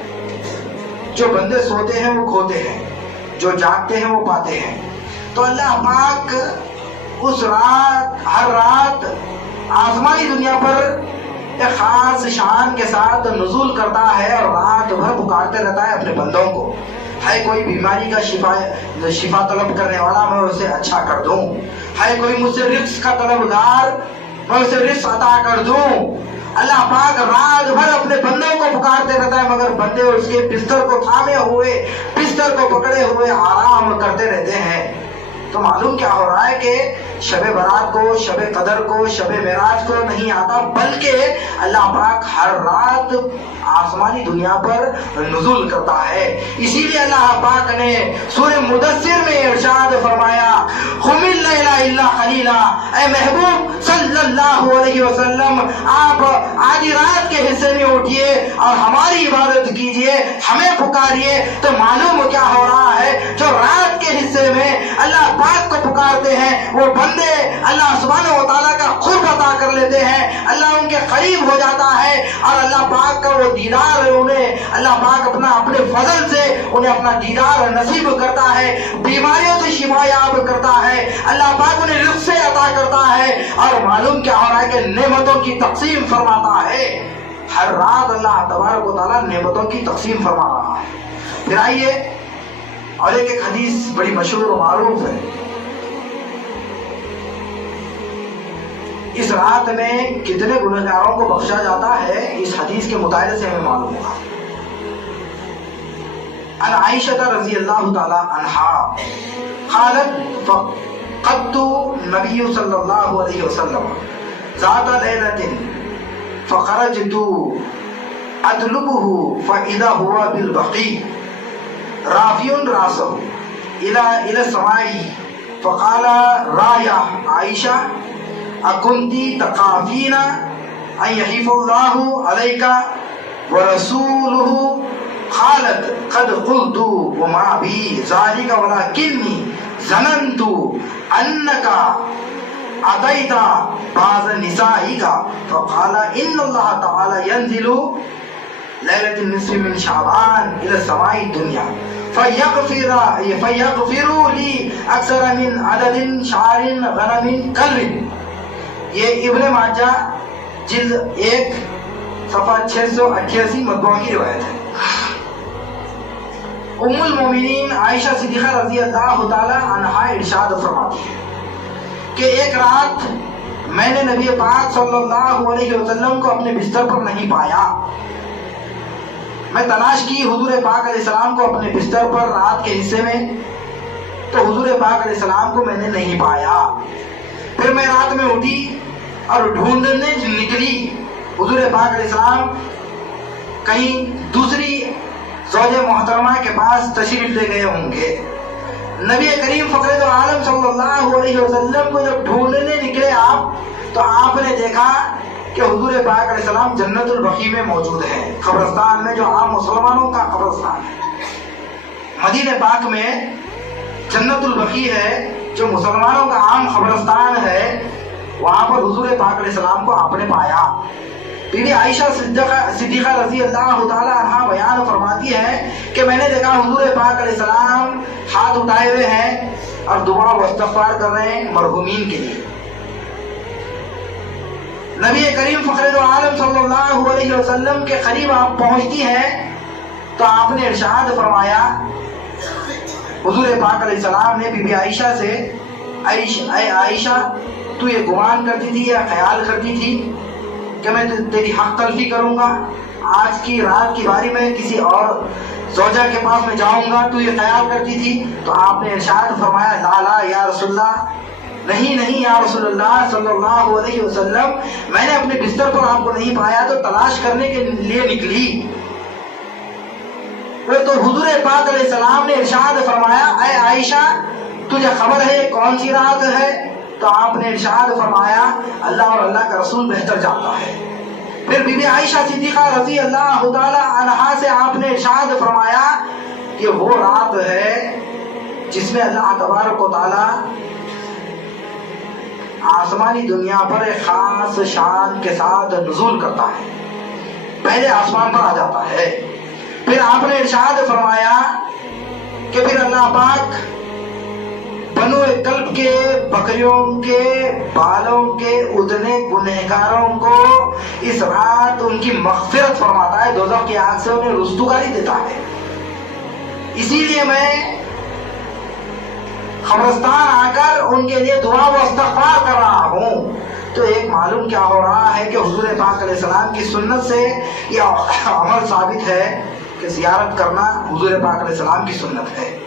جو بندے سوتے ہیں وہ کھوتے ہیں، جو جاگتے ہیں وہ پاتے ہیں۔ تو اللہ پاک اس رات ہر رات آسمانی دنیا پر ایک خاص شان کے ساتھ نزول کرتا ہے اور رات بھر پکارتے رہتا ہے اپنے بندوں کو، ہے کوئی بیماری کا شفا طلب کرنے والا میں اسے اچھا کر دوں، ہے کوئی مجھ سے رزق کا طلبگار میں اسے رزق عطا کر دوں۔ اللہ پاک رات بھر اپنے بندوں کو پکارتے رہتا ہے مگر بندے اس کے بستر کو تھامے ہوئے، بستر کو پکڑے ہوئے آرام کرتے رہتے ہیں۔ تو معلوم کیا ہو رہا ہے کہ شب برات کو، شب قدر کو، شب معراج کو نہیں آتا، بلکہ اللہ پاک ہر رات آسمانی دنیا پر نزول کرتا ہے۔ اسی لیے اللہ پاک نے سورہ مدثر میں ارشاد فرمایا قم اللیل الا قلیلا، اے محبوب صلی اللہ علیہ وسلم آپ آدھی رات کے حصے میں اٹھیے اور ہماری عبادت کیجیے، ہمیں پکاریے۔ تو معلوم کیا ہو رہا ہے جو رات کے حصے میں اللہ پاک کو پکارتے ہیں وہ بندے اللہ سبحانہ و تعالیٰ کا قرب عطا کر لیتے ہیں، اللہ ان کے قریب ہو جاتا ہے اور اللہ پاک کا وہ دیدار انہیں اللہ پاک اپنے فضل سے انہیں اپنا دیدار نصیب کرتا ہے، بیماریوں سے شفا یاب کرتا ہے، اللہ پاک انہیں رزق سے عطا عطا کرتا ہے اور معلوم کیا ہو رہا ہے کہ نعمتوں کی تقسیم فرماتا ہے. ہر رات اللہ تبارک و تعالیٰ نعمتوں کی تقسیم فرما رہا ہے. پھر آئیے اور ایک حدیث بڑی مشہور و معروف ہے. اس رات میں کتنے گنہگاروں کو بخشا جاتا ہے اس حدیث کے مطالعے سے ہمیں معلوم ہوگا. عن عائشہ رضی اللہ تعالی عنہا قالت فقدت نبی صلی اللہ علیہ وسلم ذات لیلۃ فخرجت اطلبه فاذا هو بالبقيع رافع راسه الى السماء فقال رايا عائشہ اکنتی تخافین ان یحیف اللہ علیک ورسولہ قالت قد قلت وما بی ذلك ولکنی ظننت انک اتیت بعض نسائک فقال ان اللہ تعالی ينزل لیلۃ النصف من شعبان الى السماء الدنیا فیغفر لی اکثر من عدد شعر غنم کلب. یہ ابن ماجہ جلد 1 صفحہ 688 مطبوعہ کی روایت ہے. ام المومنین عائشہ صدیقہ رضی اللہ تعالی عنہا ارشاد فرماتی ہے کہ ایک رات میں نے نبی پاک صلی اللہ علیہ وسلم کو اپنے بستر پر نہیں پایا. میں تلاش کی حضور پاک علیہ السلام کو اپنے بستر پر رات کے حصے میں، تو حضور پاک علیہ السلام کو میں نے نہیں پایا. پھر میں رات میں اٹھی اور ڈھونڈنے نکلی. حضور پاک علیہ السلام کہیں دوسری زوج محترمہ کے پاس تشریف لے گئے ہوں گے. نبی کریم فخر دو عالم صلی اللہ علیہ وسلم کو جب ڈھونڈنے نکلے آپ، تو آپ نے دیکھا کہ حضور پاک علیہ السلام جنت البقیع میں موجود ہیں، قبرستان میں جو عام مسلمانوں کا قبرستان ہے. مدینہ پاک میں جنت البقیع ہے جو مسلمانوں کا عام قبرستان ہے. وہاں پر حضور پاک علیہ السلام کو آپ نے پایا. بی بی عائشہ صدیقہ رضی اللہ تعالی عنہا بیان فرماتی ہے کہ میں نے دیکھا حضور پاک علیہ السلام ہاتھ اٹھائے ہوئے ہیں اور دعا و استغفار کر رہے ہیں مرحومین کے لیے. نبی کریم فخر دو عالم صلی اللہ علیہ وسلم کے قریب آپ پہنچتی ہیں تو آپ نے ارشاد فرمایا، حضور پاک علیہ السلام نے بی بی عائشہ سے، اے عائشہ تو یہ گمان کرتی تھی یا خیال کرتی تھی کہ میں تیری حق تلفی کروں گا، آج کی رات کی باری میں کسی اور زوجہ کے پاس میں جاؤں گا، تو یہ خیال کرتی تھی؟ تو آپ نے ارشاد فرمایا لا لا یا رسول اللہ، نہیں نہیں یا رسول اللہ صلی اللہ علیہ وسلم، میں نے اپنے بستر پر آپ کو نہیں پایا تو تلاش کرنے کے لیے نکلی. تو حضور پاک علیہ السلام نے ارشاد فرمایا اے عائشہ تجھے خبر ہے کون سی رات ہے؟ تو آپ نے ارشاد فرمایا اللہ اور اللہ کا رسول بہتر جانتا ہے. پھر بی بی عائشہ صدیقہ رضی اللہ تعالی عنہا سے آپ نے ارشاد فرمایا کہ وہ رات ہے جس میں اللہ تبارک و تعالی آسمانی دنیا پر ایک خاص شان کے ساتھ نزول کرتا ہے، پہلے آسمان پر آ جاتا ہے. پھر آپ نے ارشاد فرمایا کہ پھر اللہ پاک بنو کلب کے بکریوں کے بالوں کے اتنے گنہگاروں کو اس رات ان کی مغفرت فرماتا ہے، دوزخ کی آگ سے انہیں رستگاری دیتا ہے. اسی لیے میں قبرستان آ کر ان کے لیے دعا و استغفار کر رہا ہوں. تو ایک معلوم کیا ہو رہا ہے کہ حضور پاک علیہ السلام کی سنت سے یہ عمل ثابت ہے کہ زیارت کرنا حضور پاک علیہ السلام کی سنت ہے.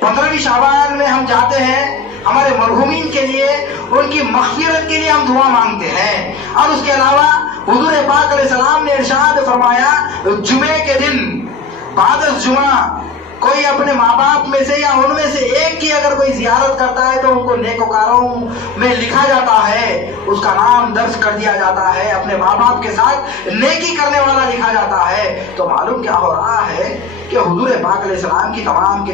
15ویں شعبان میں ہم جاتے ہیں ہمارے مرحومین کے لیے، ان کی مغفرت کے لیے ہم دعا مانگتے ہیں. اور اس کے علاوہ حضور پاک علیہ السلام نے ارشاد فرمایا جمعے کے دن بعد از جمعہ کوئی اپنے ماں باپ میں سے یا ان میں سے ایک کی اگر کوئی زیارت کرتا ہے تو ان کو نیکوکاروں میں لکھا جاتا ہے، اس کا نام درج کر دیا جاتا ہے، اپنے ماں باپ کے ساتھ نیکی کرنے والا لکھا جاتا ہے. تو معلوم کیا ہو رہا ہے کہ حضور پاک علیہ السلام کی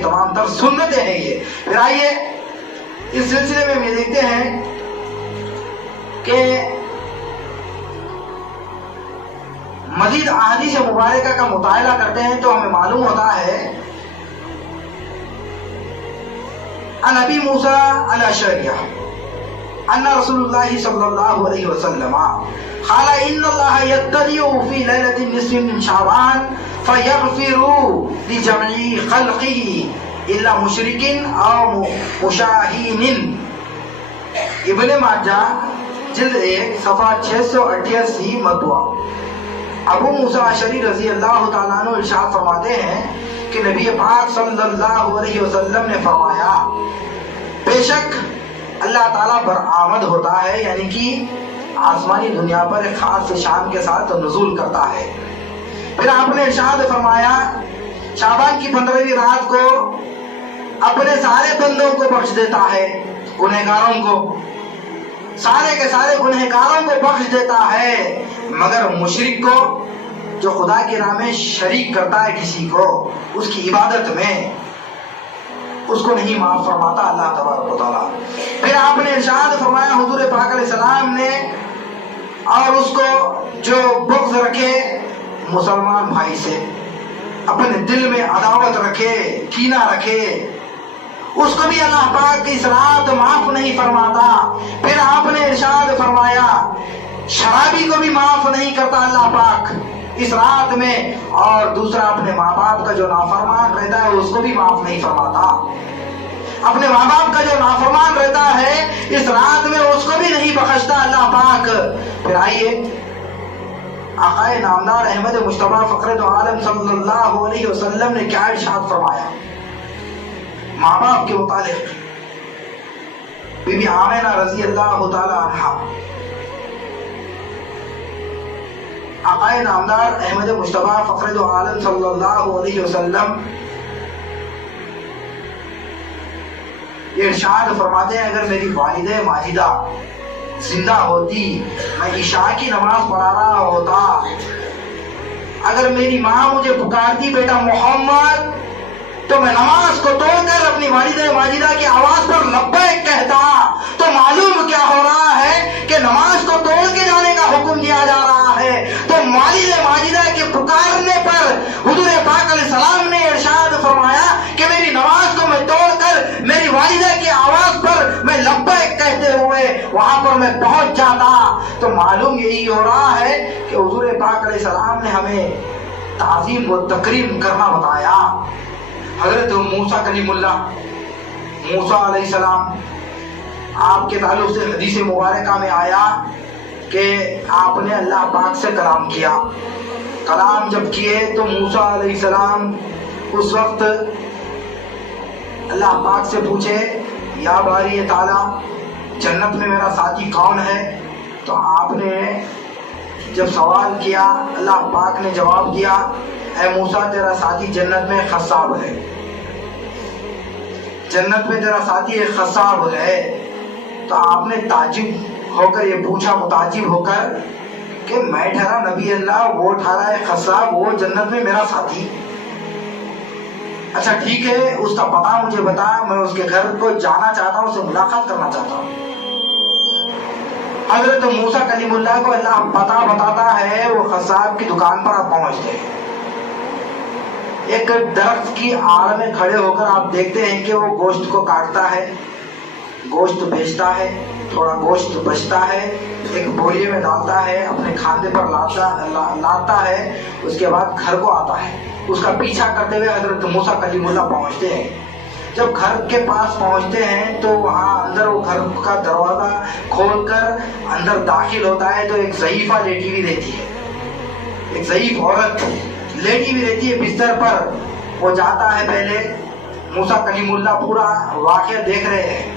تمام تر سنتیں ہیں یہ. پھر آئیے اس سلسلے میں ہم دیکھتے ہیں کہ مزید احادیث مبارکہ کا مطالعہ کرتے ہیں تو ہمیں معلوم ہوتا ہے عن ابی موسیٰ الاشعری ان رسول اللہ صلی اللہ علیہ وسلم قال ان اللہ یطلع فی لیلۃ النصف من شعبان فیغفر لجميع خلقه الا مشرک او مشاہین. ابن ماجہ جلد 1 صفحہ 688 مطبوع. ابو موسیٰ اشعری رضی اللہ تعالیٰ عنہ ارشاد فرماتے ہیں کہ نبی پاک صلی اللہ علیہ وسلم نے فرمایا بے شک اللہ تعالیٰ برآمد ہوتا ہے، یعنی کہ آسمانی دنیا پر ایک خاص شان کے ساتھ نزول کرتا ہے. پھر آپ نے ارشاد فرمایا شعبان کی 15ویں رات کو اپنے سارے بندوں کو بخش دیتا ہے، گنہگاروں کو، سارے کے سارے گنہگاروں کو بخش دیتا ہے، مگر مشرک کو جو خدا کی راہ میں شریک کرتا ہے کسی کو اس کی عبادت میں، اس کو نہیں معاف فرماتا اللہ تبارک و تعالیٰ. پھر آپ نے ارشاد فرمایا حضور پاک علیہ السلام نے، اور اس کو جو بغض رکھے مسلمان بھائی سے، اپنے دل میں عداوت رکھے، کینہ رکھے، اس کو بھی اللہ پاک اس رات معاف نہیں فرماتا. پھر آپ نے ارشاد فرمایا شرابی کو بھی معاف نہیں کرتا اللہ پاک اس رات میں، اور دوسرا اپنے ماں باپ کا جو نافرمان رہتا ہے اس کو بھی معاف نہیں فرماتا. اپنے ماں باپ کا جو نافرمان رہتا ہے اس رات میں اس کو بھی نہیں بخشتا اللہ پاک. پھر آئیے آقا نامدار احمد مصطفیٰ فخر دو عالم صلی اللہ علیہ وسلم نے کیا ارشاد فرمایا ماں باپ کے متعلق. بی بی آمنہ رضی اللہ تعالی عنہا آقا نامدار احمد مصطفیٰ فخر دو عالم صلی اللہ علیہ وسلم یہ ارشاد فرماتے ہیں اگر میری والدہ ماجدہ زندہ ہوتی میں عشاء کی نماز پڑھا رہا ہوتا، اگر میری ماں مجھے پکارتی بیٹا محمد تو میں نماز کو توڑ کر اپنی والدہ ماجدہ کی آواز پر لبیک کہتا. تو معلوم کیا ہو رہا ہے کہ نماز کو توڑ کے جانے کا حکم دیا جا رہا ہے. تو والدہ ماجدہ کے پکارنے پر حضور پاک علیہ السلام نے ارشاد فرمایا کہ میری نماز کو میں توڑ کر میری والدہ کی آواز پر میں لبیک کہتے ہوئے وہاں پر میں پہنچ جاتا. تو معلوم یہی ہو رہا ہے کہ حضور پاک علیہ السلام نے ہمیں تعظیم و تکریم کرنا بتایا. حضرت موسیٰ کلیم اللہ موسیٰ علیہ السلام آپ کے تعلق سے حدیث مبارکہ میں آیا کہ آپ نے اللہ پاک سے کلام کیا. کلام جب کیے تو موسیٰ علیہ السلام اس وقت اللہ پاک سے پوچھے یا باری تعالیٰ جنت میں میرا ساتھی کون ہے؟ تو آپ نے جب سوال کیا اللہ پاک نے جواب دیا اے موسیٰ تیرا ساتھی جنت میں خصاب ہے، جنت میں تیرا ساتھی ایک خصاب ہے. تو آپ نے تعجب ہو کر یہ پوچھا متعجب ہو کر کہ میں ٹھہرا نبی اللہ، وہ ٹھہرا ہے خصاب، وہ جنت میں میرا ساتھی. اچھا ٹھیک ہے اس کا پتہ مجھے بتا، میں اس کے گھر کو جانا چاہتا ہوں، اس سے ملاقات کرنا چاہتا ہوں. حضرت موسیٰ کلیم اللہ کو اللہ پتہ بتاتا ہے، وہ خصاب کی دکان پر آپ پہنچتے ہیں. ایک درخت کی آڑ میں کھڑے ہو کر آپ دیکھتے ہیں کہ وہ گوشت کو کاٹتا ہے، گوشت بیچتا ہے، تھوڑا گوشت بچتا ہے، ایک بوریے میں ڈالتا ہے، اپنے کھاندے پر لاتا ہے، اس کے بعد گھر کو آتا ہے. اس کا پیچھا کرتے ہوئے حضرت موسیٰ کلیم اللہ پہنچتے ہیں. جب گھر کے پاس پہنچتے ہیں تو وہاں اندر وہ گھر کا دروازہ کھول کر اندر داخل ہوتا ہے تو ایک ضعیفہ لیٹی ہوئی رہتی ہے، ایک ضعیف عورت لیٹی ہوئی رہتی ہے بستر پر. وہ جاتا ہے، پہلے موسیٰ کلیم اللہ پورا واقعہ دیکھ رہے ہیں،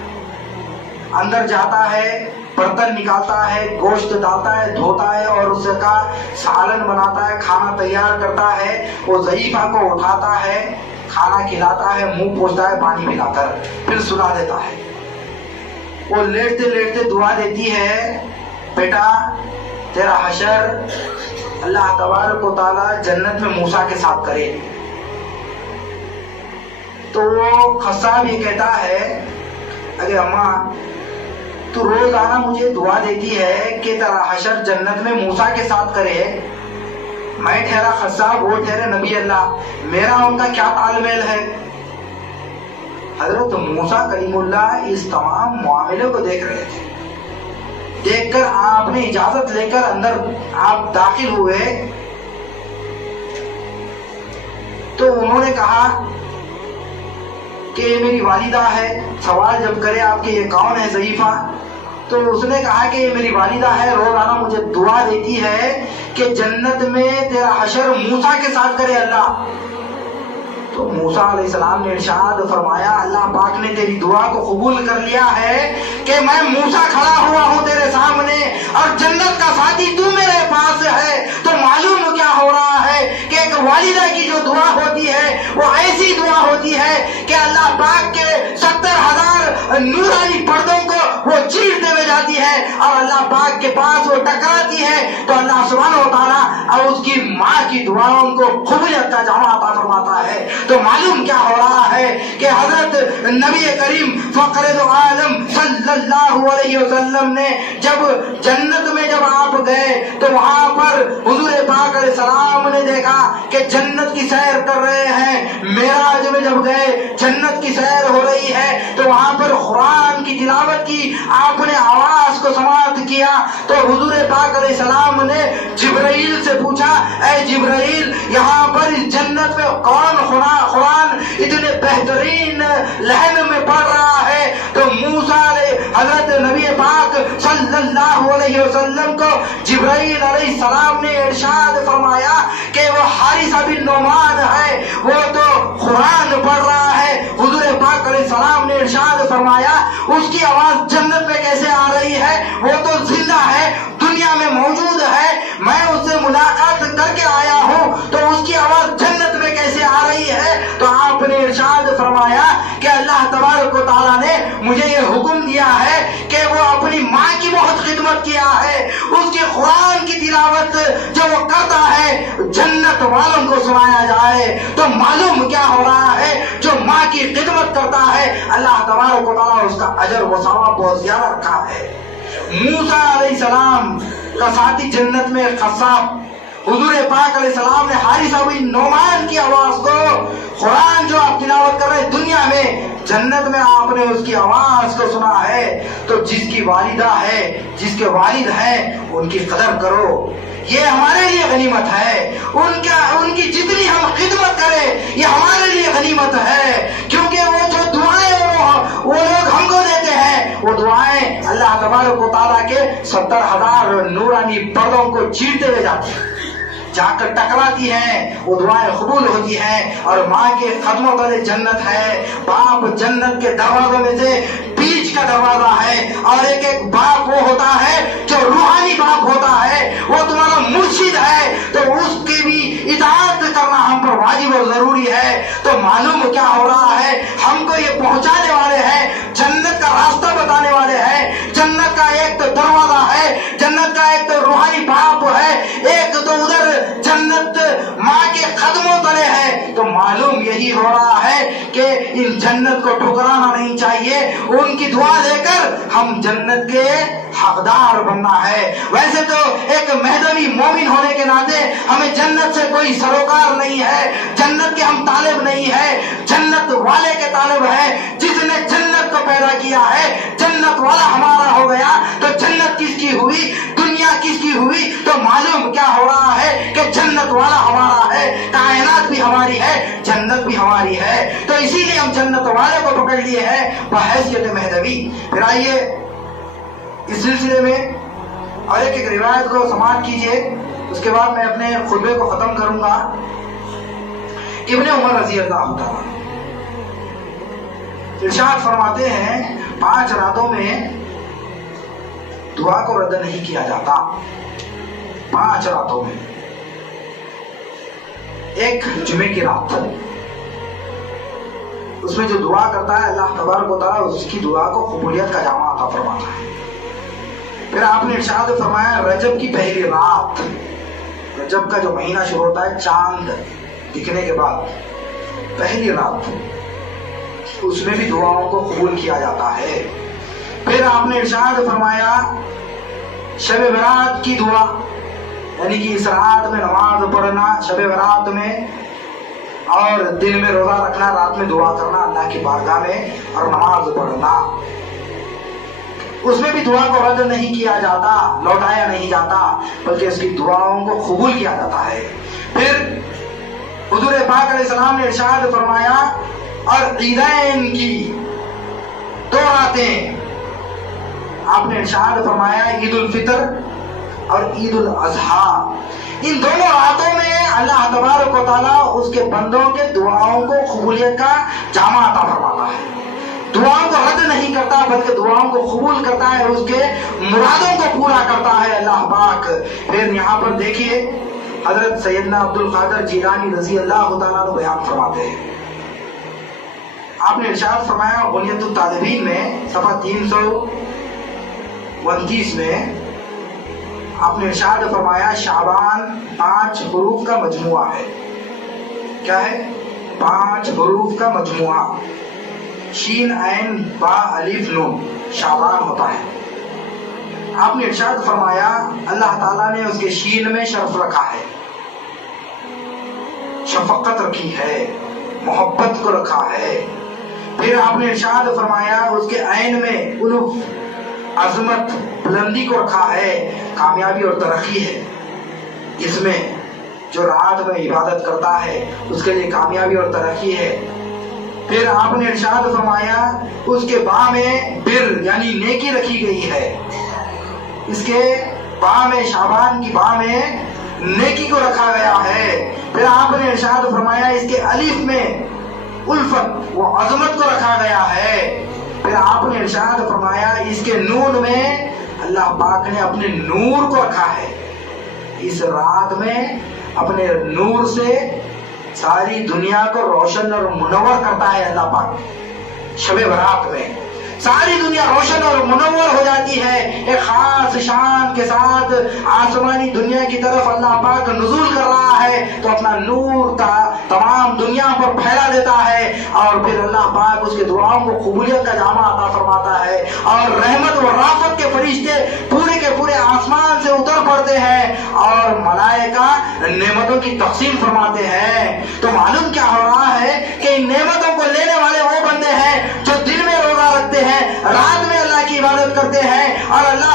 اندر جاتا ہے، برتن نکالتا ہے، گوشت ڈالتا ہے، دھوتا ہے اور اس کا سالن بناتا ہے، کھانا تیار کرتا ہے. وہ ضعیفہ کو اٹھاتا ہے، کھانا کھلاتا ہے، منہ پوچھتا ہے پانی پلا کر، پھر سلا دیتا ہے. وہ لیٹتے لیٹتے دعا دیتی ہے بیٹا تیرا حشر اللہ تبارک و تعالی جنت میں موسیٰ کے ساتھ کرے. تو وہ خصاب یہ کہتا ہے اگر اماں تو روزانہ مجھے دعا دیتی ہے کہ تیرا حشر جنت میں موسیٰ کے ساتھ کرے، میں ٹھہرا خصاب، وہ ٹھہرے نبی اللہ، میرا ان کا کیا تال میل ہے؟ حضرت موسیٰ کلیم اللہ اس تمام معاملے کو دیکھ رہے تھے. دیکھ کر آپ نے اجازت لے کر اندر آپ داخل ہوئے تو انہوں نے کہا کہ یہ میری والدہ ہے. سوال جب کرے آپ کے یہ کون ہے ضعیفہ، تو اس نے کہا کہ یہ میری والدہ ہے، روزانہ مجھے دعا دیتی ہے کہ جنت میں تیرا حشر موسیٰ کے ساتھ کرے اللہ. تو موسیٰ علیہ السلام نے ارشاد فرمایا اللہ پاک نے تیری دعا کو قبول کر لیا ہے کہ میں موسیٰ کھڑا ہوا ہوں تیرے سامنے اور جنت کا ساتھی تو میرے پاس ہے. تو معلوم کیا ہو رہا ہے کہ ایک والدہ کی جو دعا ہوتی ہے وہ ایسی دعا ہوتی ہے کہ اللہ پاک کے 70,000 نورانی پردوں کو وہ چیرتے ہوئے جاتی ہے اور اللہ پاک کے پاس وہ ٹکراتی ہے تو اللہ سبحانہ و تعالیٰ اور اس کی ماں کی دعاؤں کو قبولیت کا جامع عطا فرماتا ہے. تو معلوم کیا ہو رہا ہے کہ حضرت نبی کریم فخر دو عالم صلی اللہ علیہ وسلم نے جب جنت میں جب آپ گئے تو وہاں پر حضور پاک علیہ السلام نے دیکھا کہ جنت کی سیر کر رہے ہیں. معراج میں جب گئے جنت کی سیر ہو رہی ہے تو وہاں پر قرآن کی تلاوت کی آپ نے آواز کو سماعت کیا تو حضور پاک علیہ السلام نے جبرائیل سے پوچھا اے جبرائیل یہاں پر اس جنت میں کون قرآن اتنے بہترین لہن میں پڑھ رہا ہے؟ تو موسیٰ حضرت نبی پاک صلی اللہ علیہ وسلم کو جبرائیل علیہ السلام نے ارشاد فرمایا کہ وہ حارثہ بن نعمان ہے، وہ تو قرآن پڑھ رہا ہے. حضور پاک علیہ السلام نے ارشاد فرمایا اس کی آواز جنت میں کیسے آ رہی ہے؟ وہ تو زندہ ہے، دنیا میں موجود ہے، میں اس سے ملاقات کر کے آیا ہوں تو اس کی آواز جنت میں کیسے آ رہی ہے؟ تو آپ نے ارشاد فرمایا کہ اللہ تبارک و تعالیٰ نے مجھے یہ حکم دیا ہے کہ وہ اپنی ماں کی بہت خدمت کیا ہے، اس کے قرآن کی تلاوت جو وہ کرتا ہے جنت والوں کو سنایا جائے. تو معلوم کیا ہو رہا ہے جو ماں کی خدمت کرتا ہے اللہ تبارک و تعالیٰ اس کا اجر و ثواب بہت زیادہ رکھا ہے. موسیٰ علیہ السلام کا ساتھی جنت میں قصاب، حضور پاک علیہ السلام نے حارثہ بن نعمان کی آواز کو قرآن جو آپ تلاوت کر رہے ہیں دنیا میں جنت میں آپ نے اس کی آواز کو سنا ہے. تو جس کی والدہ ہے جس کے والد ہیں ان کی قدر کرو، یہ ہمارے لیے غنیمت ہے. ان کی جتنی ہم خدمت کریں یہ ہمارے لیے غنیمت ہے کیونکہ وہ جو دعائیں وہ لوگ ہم کو دیتے ہیں وہ دعائیں اللہ تبارک و تعالیٰ کے 70,000 نورانی پردوں کو چیرتے ہوئے جاتے ہیں، جا کر ٹکراتی ہیں، وہ دعائیں قبول ہوتی ہیں. اور ماں کے قدموں تلے جنت ہے. باپ جنت کے دروازوں میں سے بیچ کا دروازہ ہے اور ایک ایک باپ وہ ہوتا ہے جو روحانی باپ ہوتا ہے، وہ تمہارا مرشد ہے تو اس کی بھی اطاعت کرنا ہم پر واجب اور ضروری ہے. تو معلوم کیا ہو رہا ہے ہم کو یہ پہنچانے والے ہیں، جنت کا راستہ بتانے والے ہیں، جنت کا ایک تو دروازہ ہے، جنت کا ایک تو روحانی باپ ہے، ایک تو ادھر جنت ماں کے قدموں تلے ہے. تو معلوم یہی ہو رہا ہے کہ ان جنت کو ٹھکرانا نہیں چاہیے، ان کی دعا دے کر ہم جنت کے حقدار بننا ہے. ویسے تو ایک مہدوی مومن ہونے کے ناطے ہمیں جنت سے کوئی سروکار نہیں ہے، جنت کے ہم طالب نہیں ہے، جنت والے کے طالب ہے جس نے جنت کو پیدا کیا ہے. جنت والا ہمارا ہو گیا تو جنت کس کی ہوئی، دنیا کس کی ہوئی؟ تو معلوم کیا ہو رہا ہے کہ جنت والا ہمارا ہے، کائنات بھی ہماری ہے، جنت بھی ہماری ہے. تو اسی لیے ہم جنت والے کو پکڑ لیے ہیں بحیثیت مہدوی. پھر آئیے اس سلسلے میں اور ایک روایت کو سماعت کیجیے، اس کے بعد میں اپنے خطبے کو ختم کروں گا. ابن عمر رضی اللہ تعالیٰ ارشاد فرماتے ہیں 5 راتوں میں دعا کو رد نہیں کیا جاتا. 5 راتوں میں، ایک جمعے کی رات اس میں جو دعا کرتا ہے اللہ تبارک و تعالیٰ اس کی دعا کو قبولیت کا جامع عطا فرماتا ہے. پھر آپ نے ارشاد فرمایا رجب کی پہلی رات، رجب کا جو مہینہ شروع ہوتا ہے چاند دکھنے کے بعد پہلی رات، اس میں بھی دعاؤں کو قبول کیا جاتا ہے. پھر آپ نے ارشاد فرمایا شب برات کی دعا، یعنی کہ اس رات میں نماز پڑھنا شب برات میں، اور دن میں روزہ رکھنا، رات میں دعا کرنا اللہ کی بارگاہ میں اور نماز پڑھنا. اس میں بھی دعا کو رد نہیں کیا جاتا، لوٹایا نہیں جاتا، بلکہ اس کی دعاؤں کو قبول کیا جاتا ہے۔ پھر حضور پاک علیہ السلام نے ارشاد فرمایا، اور عیدین کی دو راتیں آپ نے ارشاد فرمایا، عید الفطر اور عید الاضحیٰ، ان دونوں راتوں میں اللہ تبارک و تعالیٰ اس کے بندوں کے دعاؤں کو قبولیت کا جامع عطا فرماتا ہے۔ دعاؤں کو رد نہیں کرتا بلکہ دعاؤں کو قبول کرتا ہے، اس کے مرادوں کو پورا کرتا ہے اللہ پاک۔ پھر یہاں پر دیکھیے حضرت سیدنا عبد القادر جیلانی رضی اللہ تعالیٰ عنہ بیان فرماتے ہیں، آپ نے ارشاد فرمایا بنیت الطالبین میں صفحہ 329 میں آپ نے ارشاد فرمایا شعبان 5 حروف کا مجموعہ ہے۔ کیا ہے؟ 5 حروف کا مجموعہ، شین عین با الف نون، شعبان ہوتا ہے۔ آپ نے ارشاد فرمایا اللہ تعالیٰ نے اس کے شین میں شرف رکھا ہے، شفقت رکھی ہے، محبت کو رکھا ہے۔ پھر آپ نے ارشاد فرمایا اس کے عین میں الف، عظمت، بلندی کو رکھا ہے، کامیابی اور ترقی ہے۔ اس میں جو رات میں عبادت کرتا ہے اس کے لیے کامیابی اور ترقی ہے۔ پھر آپ نے ارشاد فرمایا اس کے باں میں بر یعنی نیکی رکھی گئی ہے، اس کے باں میں، شعبان کی باں میں نیکی کو رکھا گیا ہے۔ پھر آپ نے ارشاد فرمایا اس کے الف میں الفت و عظمت کو رکھا گیا ہے۔ پھر آپ نے ارشاد فرمایا اس کے نون میں اللہ پاک نے اپنے نور کو رکھا ہے۔ اس رات میں اپنے نور سے ساری دنیا کو روشن اور منور کرتا ہے اللہ پاک۔ شب برات میں ساری دنیا روشن اور منور ہو جاتی ہے، ایک خاص شان کے ساتھ آسمانی دنیا کی طرف اللہ پاک نزول کر رہا ہے تو اپنا نور تمام دنیا پر پھیلا دیتا ہے، اور پھر اللہ پاک اس کے دعاؤں کو قبولیت کا جامع عطا فرماتا ہے، اور رحمت و رافت کے فرشتے پورے کے پورے آسمان سے اتر پڑتے ہیں اور ملائکہ نعمتوں کی تقسیم فرماتے ہیں۔ تو معلوم کیا ہو رہا ہے کہ ان نعمتوں کو لینے والے وہ بندے ہیں جو دن میں روزہ رکھتے ہیں، رات میں اللہ کی عبادت کرتے ہیں، اور اللہ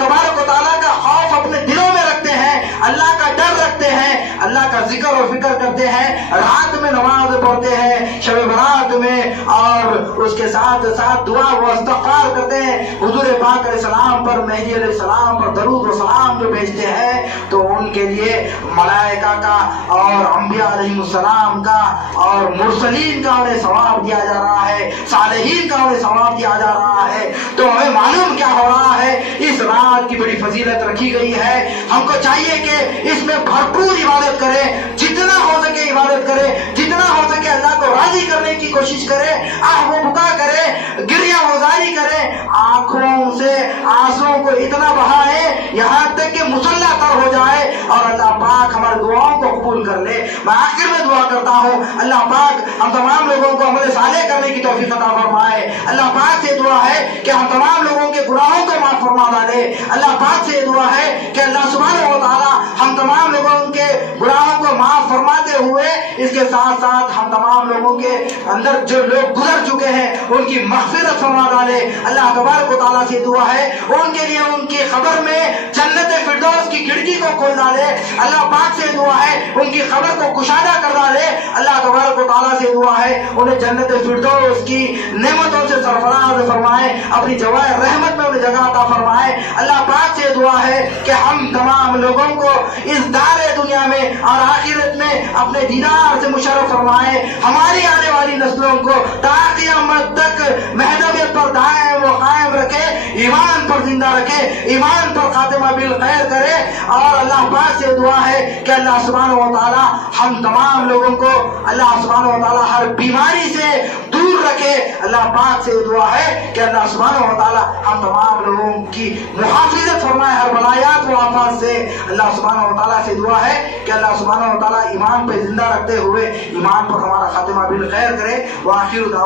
تبارک و تعالیٰ کا خوف اپنے دلوں میں رکھتے ہیں، اللہ کا ڈر رکھتے ہیں، اللہ کا ذکر و فکر کرتے ہیں، رات میں نماز پڑھتے ہیں شب برات میں، اور اس کے ساتھ ساتھ دعا و استغفار کرتے ہیں، حضور پاک علیہ السلام پر، مہدی علیہ السلام پر درود و سلام جو بھیجتے ہیں، تو ان کے لیے ملائکہ کا اور انبیاء علیہ السلام کا اور مرسلین کا انہیں ثواب دیا جا رہا ہے، صالحین کا انہیں ثواب دیا جا رہا ہے۔ تو ہمیں معلوم کیا ہو رہا ہے، اس رات کی بڑی فضیلت رکھی گئی ہے۔ ہم کو چاہیے کہ اس میں بھرپور عبادت کرے، جتنا ہو سکے عبادت کرے، جتنا ہو سکے اللہ کو راضی کرنے کی کوشش کرے، آہ و بکا کرے، گریہ وزاری کرے، آنکھوں سے آنسوں کو اتنا بہائے یہاں تک کہ مسلح تر ہو جائے، اور اللہ پاک ہماری دعاؤں کو قبول کر لے۔ میں آخر میں دعا کرتا ہوں اللہ پاک ہم تمام لوگوں کو عمل صالح کرنے کی توفیق عطا فرمائے۔ اللہ پاک سے دعا ہے کہ ہم تمام لوگوں کے گناہوں کو معاف فرما ڈالے۔ اللہ پاک سے دعا ہے کہ اللہ سبحانہ و تعالی ہم تمام لوگوں کے گناہوں کو معاف فرماتے ہوئے اس کے ساتھ ساتھ ہم تمام لوگوں کے اندر جو لوگ گزر چکے ہیں ان کی مغفرت فرما ڈالے۔ اللہ تبارک و تعالیٰ سے دعا ہے ان کے لیے ان کی قبر میں جنت فردوس کی کھڑکی کو کھول ڈالے۔ اللہ پاک سے دعا ہے ان کی قبر کو کشادہ کر ڈالے۔ اللہ تبارک و تعالیٰ سے دعا ہے انہیں جنت فردوس کی نعمتوں سے سرفراز فرمائے، اپنی جوائے رحمت میں انہیں جگہ عطا فرمائے۔ اللہ پاک سے دعا ہے کہ ہم تمام لوگوں کو اس دار دنیا میں اور آخرت میں اپنے دیدار سے مشرف فرمائے، ہماری آنے والی نسلوں کو تا قیامت تک مہدویت پر دائم و قائم رکھے، ایمان پر زندہ رکھے، ایمان پر خاتمہ بالخیر کرے۔ اور اللہ پاک سے دعا ہے کہ اللہ سبحانہ و تعالی ہم تمام لوگوں کو اللہ سبحانہ و تعالی ہر بیماری سے دور رکھے۔ اللہ پاک سے دعا ہے کہ اللہ سبحانہ و تعالی ہم تمام لوگوں کی محافظت فرمائے ہر بلایات و آفات سے۔ اللہ سبحانہ و تعالی سے دعا ہے کہ اللہ سبحانہ و تعالی ایمان پہ زندہ رکھتے ہوئے ایمان پر ہمارا خاتمہ بالخیر کرے۔ وآخر